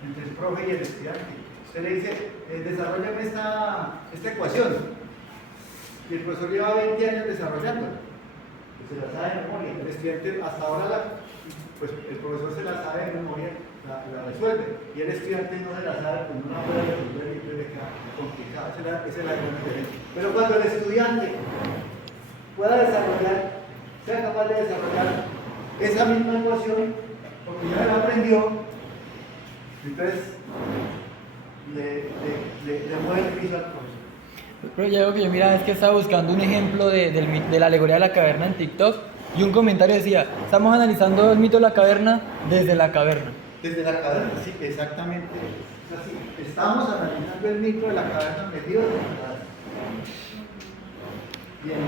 entre el profe y el estudiante. Usted le dice, desarrollame esta ecuación, y el profesor lleva 20 años desarrollándola, y se la sabe de memoria. El estudiante hasta ahora, pues el profesor se la sabe de memoria, la resuelve, y el estudiante no se la sabe, pues no la puede resolver y entonces le queda complicado. Esa es la gran diferencia. Pero cuando el estudiante pueda desarrollar, sea capaz de desarrollar esa misma ecuación, porque ya la aprendió, entonces le mueve el piso al profesor. Pero ya algo que yo miraba es que estaba buscando un ejemplo de la alegoría de la caverna en TikTok y un comentario decía, estamos analizando el mito de la caverna desde la caverna. Desde la caverna, sí, exactamente. Es así. Estamos analizando el mito de la caverna metido en la caverna. Bien,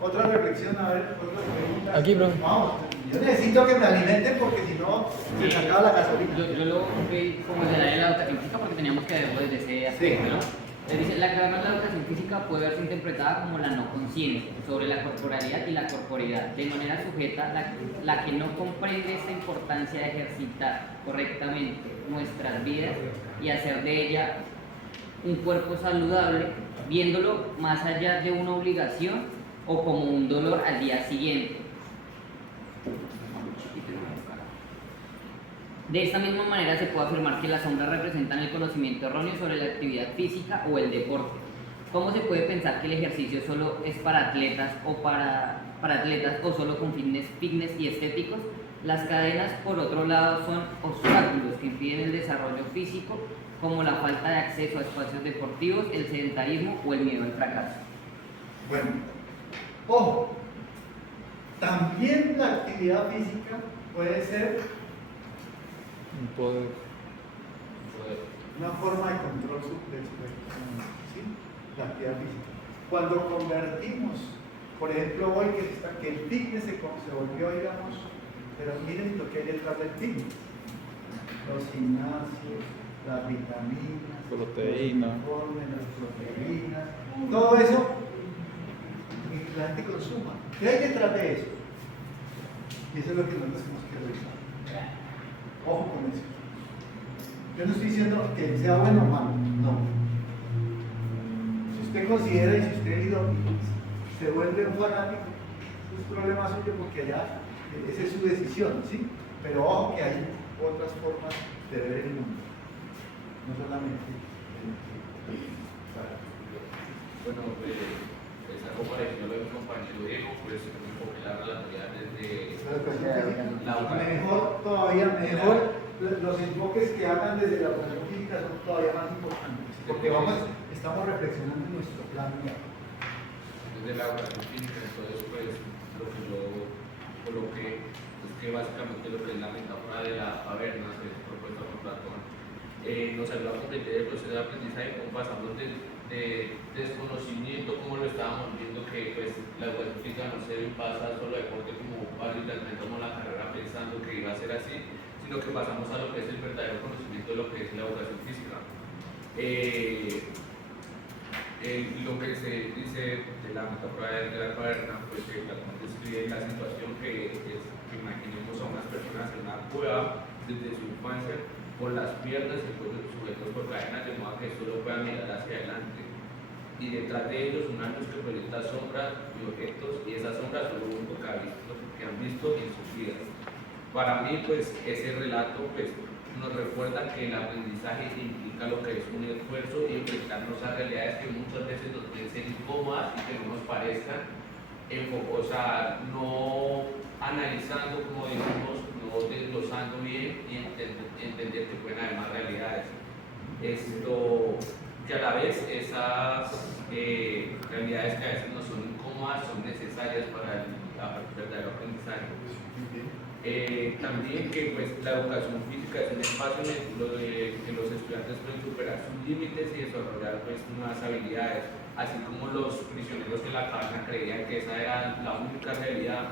otra reflexión, a ver, otra pregunta. Aquí, profe. Vamos, yo necesito que me alimenten porque si no, se me acaba la gasolina. Yo lo vi como desde la educación física porque teníamos que verlo desde ese aspecto, Sí. ¿no? Es decir, la caverna de la educación física puede verse interpretada como la no conciencia sobre la corporalidad y la corporeidad, de manera sujeta la que no comprende esta importancia de ejercitar correctamente nuestras vidas y hacer de ella un cuerpo saludable, viéndolo más allá de una obligación o como un dolor al día siguiente. De esta misma manera se puede afirmar que las sombras representan el conocimiento erróneo sobre la actividad física o el deporte. ¿Cómo se puede pensar que el ejercicio solo es para atletas o solo con fines y estéticos? Las cadenas, por otro lado, son obstáculos que impiden el desarrollo físico, como la falta de acceso a espacios deportivos, el sedentarismo o el miedo al fracaso. Bueno, ojo, también la actividad física puede ser Un poder. una forma de control del sujeto, ¿sí? La actividad física. Cuando convertimos, por ejemplo, hoy que el fitness se volvió, digamos, pero miren lo que hay detrás del fitness: los gimnasios, las vitaminas, Proteína. los informes, las proteínas, todo eso que la gente consuma. ¿Qué hay detrás de eso? Y eso es lo que nosotros tenemos que revisar. Ojo con eso. Yo no estoy diciendo que sea bueno o malo, no. Si usted considera y si usted se vuelve un fanático, es problema suyo porque ya esa es su decisión, ¿sí? Pero ojo que hay otras formas de ver el mundo, no solamente Bueno, es algo parecido a lo que mi compañero Diego, pues enfoqué la relatividad desde la educación. mejor los enfoques que hagan desde la educación física son todavía más importantes, porque estamos reflexionando en nuestro plan. Desde la educación física, entonces pues lo que yo coloqué es que básicamente lo que es la metáfora de la caverna que es propuesta por Platón nos ayudamos de idea del proceso de aprendizaje, como pasamos de desconocimiento, como lo estábamos viendo, que pues la educación física no se pasa solo a deporte como ahorita tomamos la carrera pensando que iba a ser así, sino que pasamos a lo que es el verdadero conocimiento de lo que es la educación física. Lo que se dice de la metáfora de la caverna, pues que Platón describe la situación que imaginemos a unas personas en una cueva desde su infancia con las piernas y sujetos por cadenas de modo que solo puedan mirar hacia adelante, y detrás de ellos una luz que proyecta sombras y objetos, y esas sombras son lo único que han visto en sus vidas. Para mí, pues ese relato pues nos recuerda que el aprendizaje implica lo que es un esfuerzo y enfrentarnos a realidades que muchas veces nos pueden ser incómodas y que no nos parezcan, o sea, no analizando, como decimos, no desglosando bien y entender que pueden haber más realidades. Esto, que a la vez esas realidades que a veces no son incómodas son necesarias para el verdadero aprendizaje. También que pues, la educación física es un espacio en el que los estudiantes pueden superar sus límites y desarrollar pues, nuevas habilidades, así como los prisioneros que en la cabana creían que esa era la única realidad.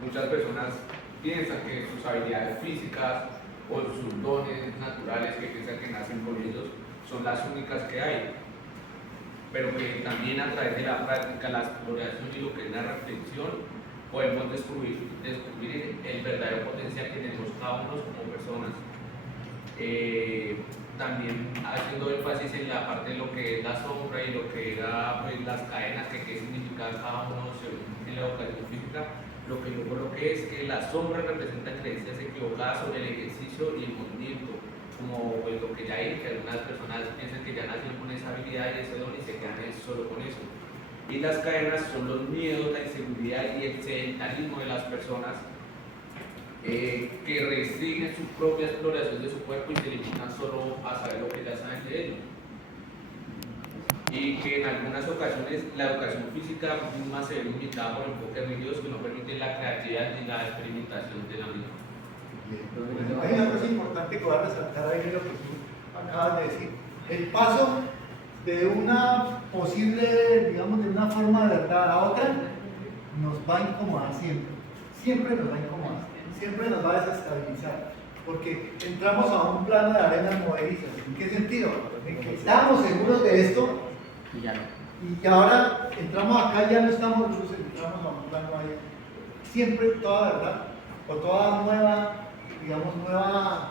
Muchas personas piensan que sus habilidades físicas o sus dones naturales que piensan que nacen con ellos son las únicas que hay, pero que también a través de la práctica, la exploración y lo que es la reflexión podemos descubrir el verdadero potencial que tenemos cada uno como personas. También haciendo énfasis en la parte de lo que es la sombra y lo que era pues, las cadenas, que qué significa cada uno en la educación física. Lo que yo coloqué es que la sombra representa creencias equivocadas sobre el ejercicio y el movimiento, como pues, lo que ya hay, que algunas personas piensan que ya nacieron con esa habilidad y ese don y se quedan solo con eso. Y las cadenas son los miedos, la inseguridad y el sedentarismo de las personas que restringen su propia exploración de su cuerpo y se limitan solo a saber lo que ya saben de ello. Y que en algunas ocasiones la educación física misma se ve limitada por enfoques rígidos que no permiten la creatividad ni la experimentación de la misma. Hay una cosa importante que voy a resaltar ahí en lo que tú acabas de decir. El paso de una posible, digamos, de una forma de verdad a otra, nos va a incomodar siempre. Siempre nos va a incomodar. Siempre nos va a desestabilizar. Porque entramos a un plano de arenas movedizas. ¿En qué sentido? En que estábamos seguros de esto Y ya no. y que ahora entramos acá y ya no estamos luces, entramos a un plano ahí. Siempre toda verdad o toda nueva, digamos, nueva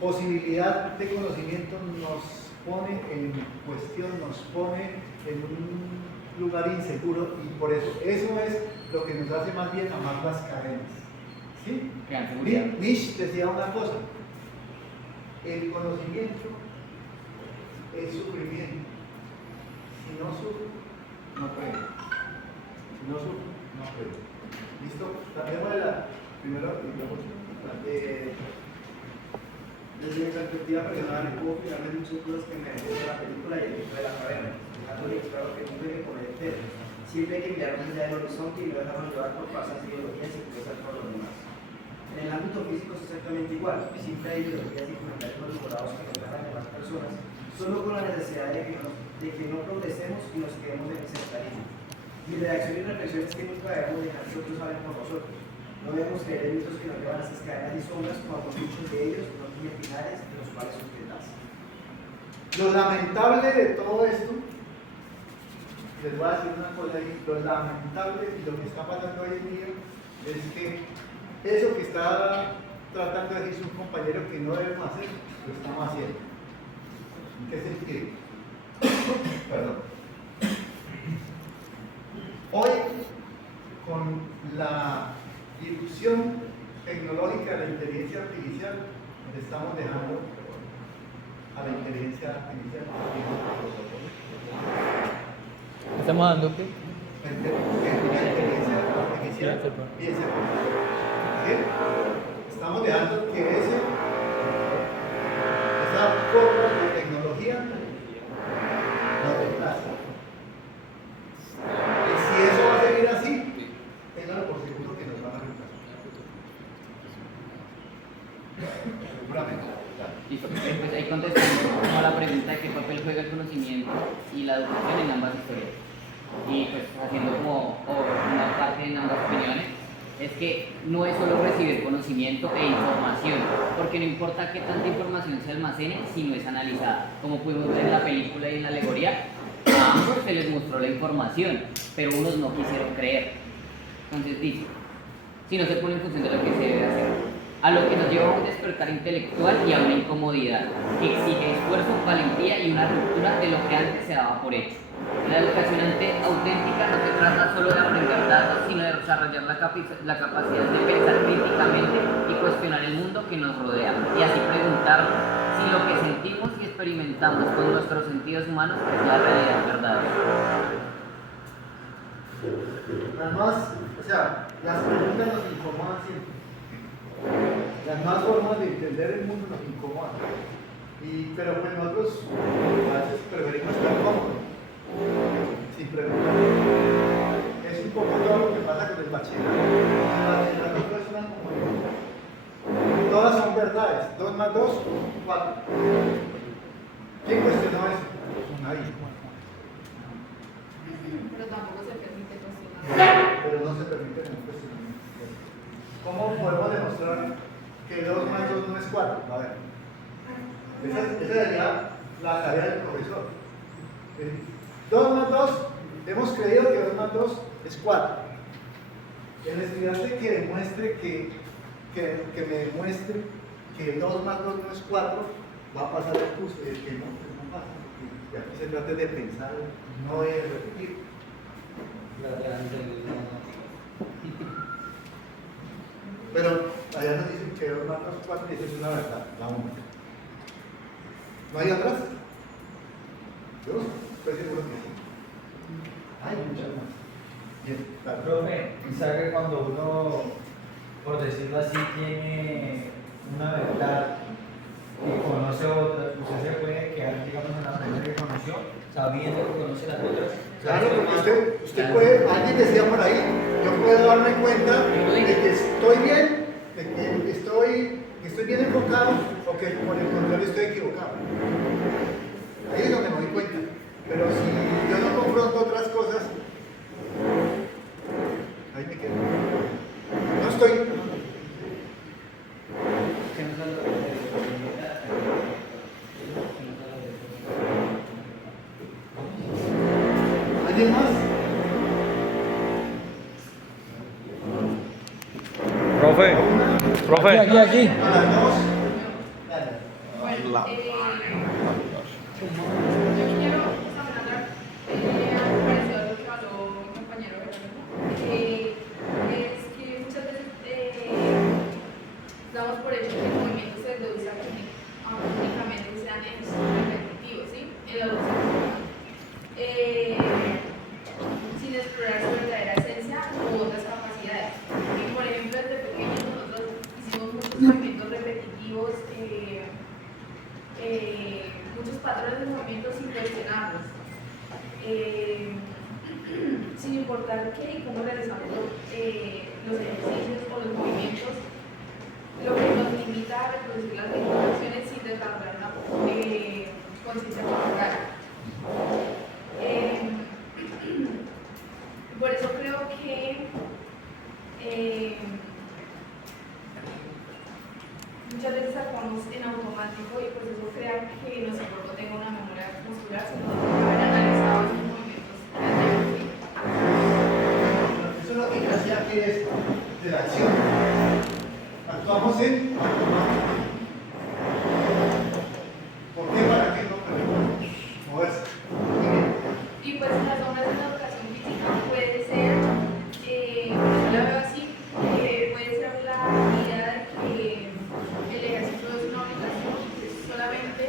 posibilidad de conocimiento nos pone en cuestión, nos pone en un lugar inseguro y por eso es lo que nos hace más bien amar las cadenas. ¿Sí? Nietzsche decía una cosa: el conocimiento es sufrimiento. Si no sufro, no creo. Si no sufro, no creo. ¿Listo? También primero, desde mi perspectiva personal, puedo fijarme muchas cosas que me gustan de la película y el libro de la caverna. Católico, claro que no debe ponerte. Siempre hay que mirar más allá del horizonte y no dejarnos llevar por falsas ideologías y pensar por los demás. En el ámbito físico es exactamente igual. Siempre hay ideologías y comentarios manipulados que nos dejan a las personas solo con la necesidad de que no progresemos y nos quedemos en el sedentarismo. Mi reacción y reflexión es que nunca debemos dejar que otros hablen por nosotros. No debemos creer en mitos que nos llevan a esas cadenas y sombras cuando muchos de ellos no tienen finales en los cuales sujetarse. Lo lamentable de todo esto, les voy a decir una cosa ahí, lo lamentable y lo que está pasando hoy en día es que eso que está tratando de decir su compañero que no debemos hacer, lo estamos haciendo. ¿En qué sentido? Perdón. Hoy, con la difusión tecnológica de la inteligencia artificial, le estamos dejando a la inteligencia artificial. ¿Estamos dando qué? La inteligencia artificial piense por nosotros. ¿Sí? Estamos dejando que esa forma de tecnología nos reemplace. Y si eso va a seguir así, ténganlo por seguro que nos van a reemplazar. Seguramente. Listo. Pues ahí contestando a la pregunta de qué papel juega el conocimiento y la educación en ambas historias. Y pues haciendo como una parte en ambas opiniones, es que no es solo recibir conocimiento e información, porque no importa qué tanta información se almacene si no es analizada. Como pudimos ver en la película y en la alegoría, a ambos se les mostró la información, pero unos no quisieron creer. Entonces dice, si no se pone en función de lo que se debe hacer, a lo que nos lleva a un despertar intelectual y a una incomodidad, que exige esfuerzo, valentía y una ruptura de lo que antes se daba por hecho. La educación auténtica no se trata solo de aprender datos, sino de desarrollar la capacidad de pensar críticamente y cuestionar el mundo que nos rodea, y así preguntarnos si lo que sentimos y experimentamos con nuestros sentidos humanos es la realidad verdadera. Además, o sea, Las preguntas nos incomodan siempre. Las nuevas formas de entender el mundo nos incomodan. Pero pues nosotros a veces preferimos estar cómodos, sin preguntar. Es un poco todo lo que pasa con el bachillerato. El bachillerato es una comunidad. Todas son verdades. 2 más 2, 4. ¿Quién cuestionó eso? Nadie. Pero tampoco se permite cuestionar. Pero no se permite ningún cuestionamiento. ¿Cómo podemos demostrar que 2 más 2 no es 4? A ver. Esa sería la tarea del profesor. 2 más 2, hemos creído que 2 más 2 es 4. El estudiante que demuestre que me demuestre que 2 más 2 no es 4, va a pasar el curso. Y el que no, pues no pasa. Porque aquí se trata de pensar, no de repetir. Pero allá nos dicen que 2 más 2 es 4 y esa es una verdad, la única. ¿No hay otras? Yo estoy seguro que sí. Hay muchas más. Bien, claro. Profe, ¿sabe que cuando uno, por decirlo así, tiene una verdad y conoce otra, usted se puede quedar, digamos, en la primera que conoció, sabiendo que conoce las otras? Claro, porque usted puede, alguien decía por ahí, yo puedo darme cuenta de que estoy bien, de que estoy bien enfocado o que por el contrario estoy equivocado. Ahí es donde me doy cuenta. Pero si yo no confronto otras cosas, ahí me quedo. No estoy. ¿Alguien más? Profe. Aquí. A las 2. Bueno, yo quiero hablar algo parecido a lo que habló mi compañero Jerónimo, es que muchas veces damos por hecho que el movimiento se reduce a que únicamente sean hechos repetitivos, ¿sí? En la doctrina, sin explorar su verdadera esencia u otras capacidades. Y por ejemplo, desde pequeños nosotros hicimos muchos movimientos repetitivos, muchos patrones de movimiento sin cuestionarlos, sin importar qué y cómo realizamos los ejercicios o los movimientos, lo que nos limita a reproducir las mismas acciones sin desarrollar una conciencia corporal. Por eso creo que muchas veces actuamos en automático y pues eso crea que nuestro cuerpo tenga una memoria muscular sin haber analizado esos movimientos. Eso es lo que yo hacía aquí de la acción. Actuamos en automático. ¿Por qué? ¿Para qué no podemos moverse? Y pues las obras de la educación física puede ser, yo la veo así, puede ser la idea de que el ejercicio es una obligación, que solamente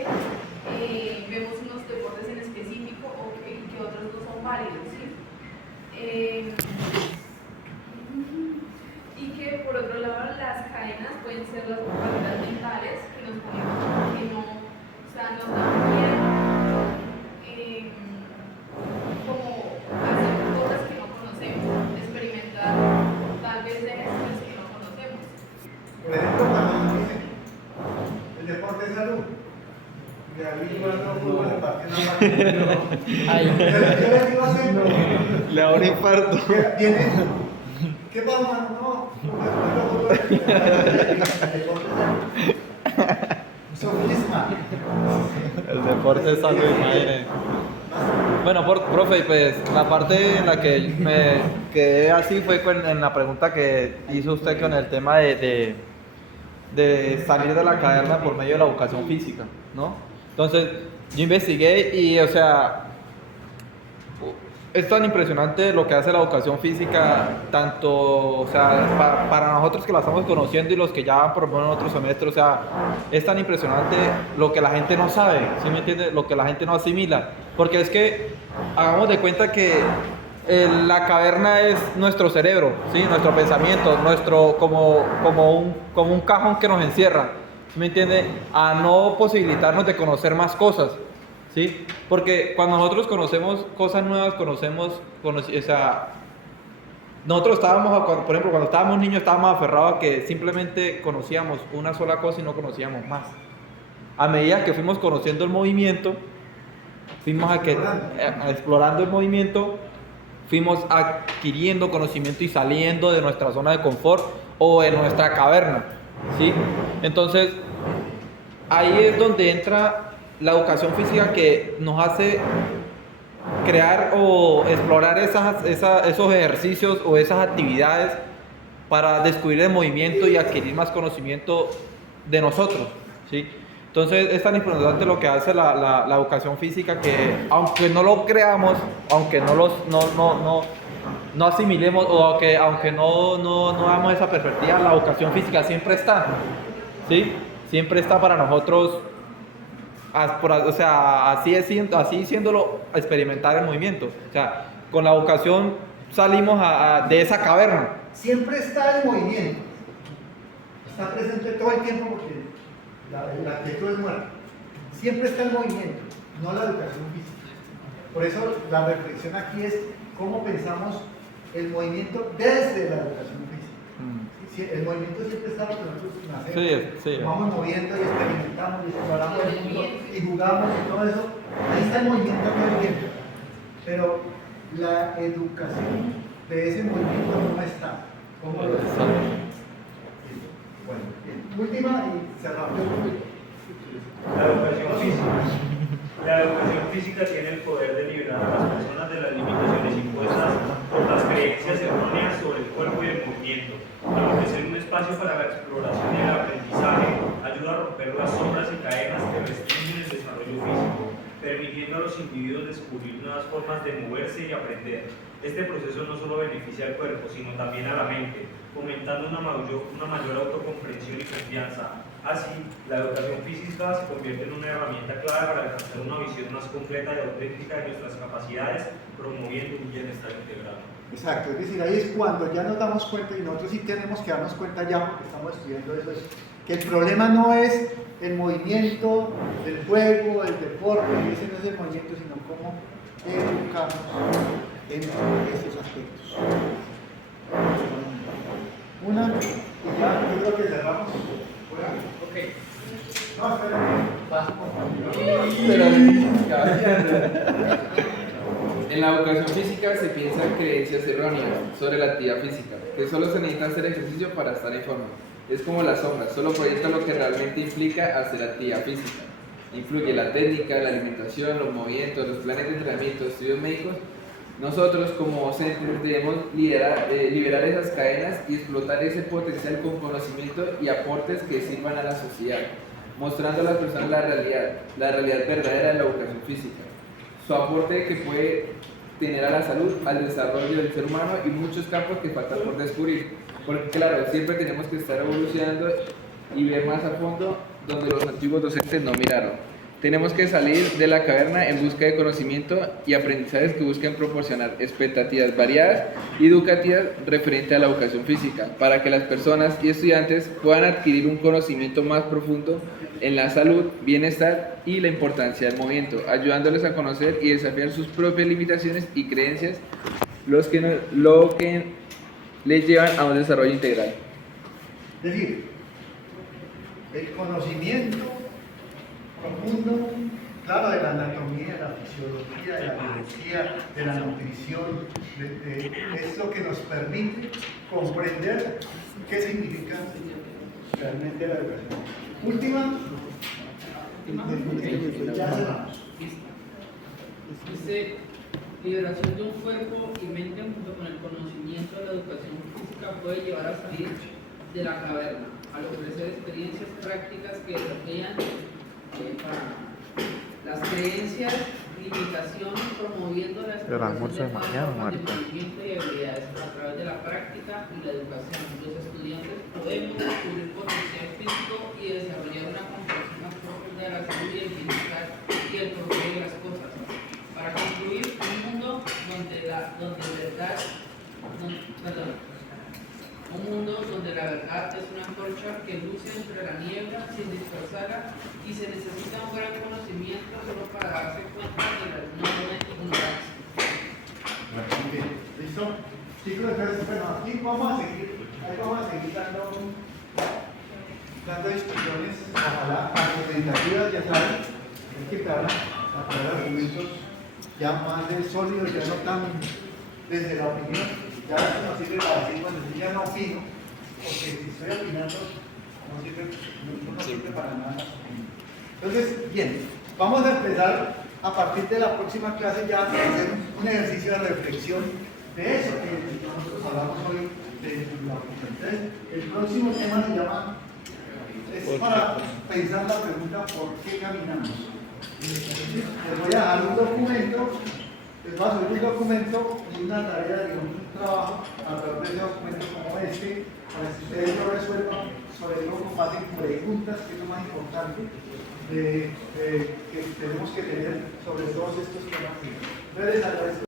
vemos unos deportes en específico o que otros no son válidos, ¿sí? Y que por otro lado las cadenas pueden ser las barreras mentales que nos ponemos que no, o sea, nos dan miedo como hacer cosas que no conocemos, experimentar tal vez de ejercicios que no conocemos. Por ejemplo, cuando nos dicen el deporte es salud. Y ahí jugando fútbol en parque ¿qué les digo hacer? Le da un infarto. ¿Qué pasa, mano? No, el deporte es sofisma. El deporte es algo, imagínate. Bueno, profe, pues la parte en la que me quedé así fue en la pregunta que hizo usted con el tema de salir de la caverna por medio de la educación física, ¿no? Entonces, yo investigué y, o sea, es tan impresionante lo que hace la educación física, tanto, o sea, para nosotros que la estamos conociendo y los que ya van por lo menos en otro semestre, o sea, es tan impresionante lo que la gente no sabe, ¿sí me entiende? Lo que la gente no asimila, porque es que hagamos de cuenta que la caverna es nuestro cerebro, ¿sí? Nuestro pensamiento, como un cajón que nos encierra, ¿sí me entiende? A no posibilitarnos de conocer más cosas, ¿sí? Porque cuando nosotros conocemos cosas nuevas, o sea, nosotros estábamos, por ejemplo, cuando estábamos niños estábamos aferrados a que simplemente conocíamos una sola cosa y no conocíamos más. A medida que fuimos conociendo el movimiento, explorando el movimiento, fuimos adquiriendo conocimiento y saliendo de nuestra zona de confort o de nuestra caverna, ¿sí? Entonces, ahí es donde entra la educación física, que nos hace crear o explorar esos ejercicios o esas actividades para descubrir el movimiento y adquirir más conocimiento de nosotros, ¿sí? Entonces es tan importante lo que hace la educación física, que aunque no lo creamos, aunque no asimilemos, o que aunque no damos esa perspectiva, la educación física siempre está, ¿sí? Siempre está para nosotros. O sea, así siéndolo, experimentar el movimiento. O sea, con la educación salimos de esa caverna. Siempre está el movimiento. Está presente todo el tiempo, porque la actitud es muerta. Siempre está el movimiento, no la educación física. Por eso la reflexión aquí es cómo pensamos el movimiento desde la educación física. El movimiento siempre está lo que nosotros nacemos, vamos moviendo y experimentamos y exploramos el mundo y jugamos y todo eso. Ahí está el movimiento todo el tiempo, pero la educación de ese movimiento no está. ¿Cómo lo desarrollamos? Bueno, bien. Última y cerramos. La educación física. La educación física tiene el poder de liberar a las personas de las limitaciones impuestas por las creencias erróneas sobre el cuerpo y el movimiento. Al ofrecer un espacio para la exploración y el aprendizaje, ayuda a romper las sombras y cadenas que restringen el desarrollo físico, permitiendo a los individuos descubrir nuevas formas de moverse y aprender. Este proceso no solo beneficia al cuerpo, sino también a la mente, fomentando una mayor autocomprensión y confianza. Así, la educación física se convierte en una herramienta clave para alcanzar una visión más completa y auténtica de nuestras capacidades, promoviendo un bienestar integral. Exacto, es decir, ahí es cuando ya nos damos cuenta, y nosotros sí tenemos que darnos cuenta ya, porque estamos estudiando eso, es que el problema no es el movimiento del juego, el deporte, ese no es el movimiento, sino cómo educamos en esos aspectos. Una, y ya, yo creo que cerramos. Ok. No, espera. En la educación física se piensa en creencias erróneas sobre la actividad física, que solo se necesita hacer ejercicio para estar en forma. Es como la sombra, solo proyecta lo que realmente implica hacer actividad física. Influye la técnica, la alimentación, los movimientos, los planes de entrenamiento, estudios médicos. Nosotros como docentes debemos liberar esas cadenas y explotar ese potencial con conocimiento y aportes que sirvan a la sociedad, mostrando a las personas la realidad verdadera de la educación física, su aporte que puede tener a la salud, al desarrollo del ser humano y muchos campos que faltan por descubrir, porque claro, siempre tenemos que estar evolucionando y ver más a fondo donde los antiguos docentes no miraron. Tenemos que salir de la caverna en busca de conocimiento y aprendizajes que busquen proporcionar expectativas variadas y educativas referente a la educación física, para que las personas y estudiantes puedan adquirir un conocimiento más profundo en la salud, bienestar y la importancia del movimiento, ayudándoles a conocer y desafiar sus propias limitaciones y creencias, lo que les llevan a un desarrollo integral. Es decir, el conocimiento profundo, claro, de la anatomía, de la fisiología, de la biología, de la nutrición, es lo que nos permite comprender qué significa realmente la educación. Última. Ya cerramos. Dice, liberación de un cuerpo y mente junto con el conocimiento de la educación física puede llevar a salir de la caverna, al ofrecer experiencias prácticas que desafían las creencias, limitación, promoviendo la exploración de conocimiento y habilidades a través de la práctica y la educación. Los estudiantes podemos descubrir potencial físico y desarrollar una comprensión más profunda de la salud y el bienestar y el porqué de las cosas. Para construir un mundo donde la un mundo donde la verdad es una antorcha que luce entre la niebla sin dispersarla y se necesita un gran conocimiento solo para darse cuenta de la enorme ignorancia. Bien, ¿listo? Chicos, entonces, bueno, aquí vamos a seguir dando discusiones, ojalá, argumentativas, ya saben, es que te hablan a través de argumentos ya más de sólidos, ya no tan desde la opinión, ya eso nos sirve para decir, bueno, yo ya no opino, porque si estoy opinando, no sirve para nada. Entonces, bien, vamos a empezar a partir de la próxima clase ya a hacer un ejercicio de reflexión de eso que nosotros hablamos hoy de la opinión. Entonces, el próximo tema se llama, es para pensar la pregunta ¿por qué caminamos? Les voy a dar un documento, les voy a subir un documento y una tarea, digamos, un trabajo a través de ese documento como este, para que ustedes lo resuelvan, sobre todo con base en preguntas, que es lo más importante que tenemos que tener sobre todos estos temas. Entonces les agradezco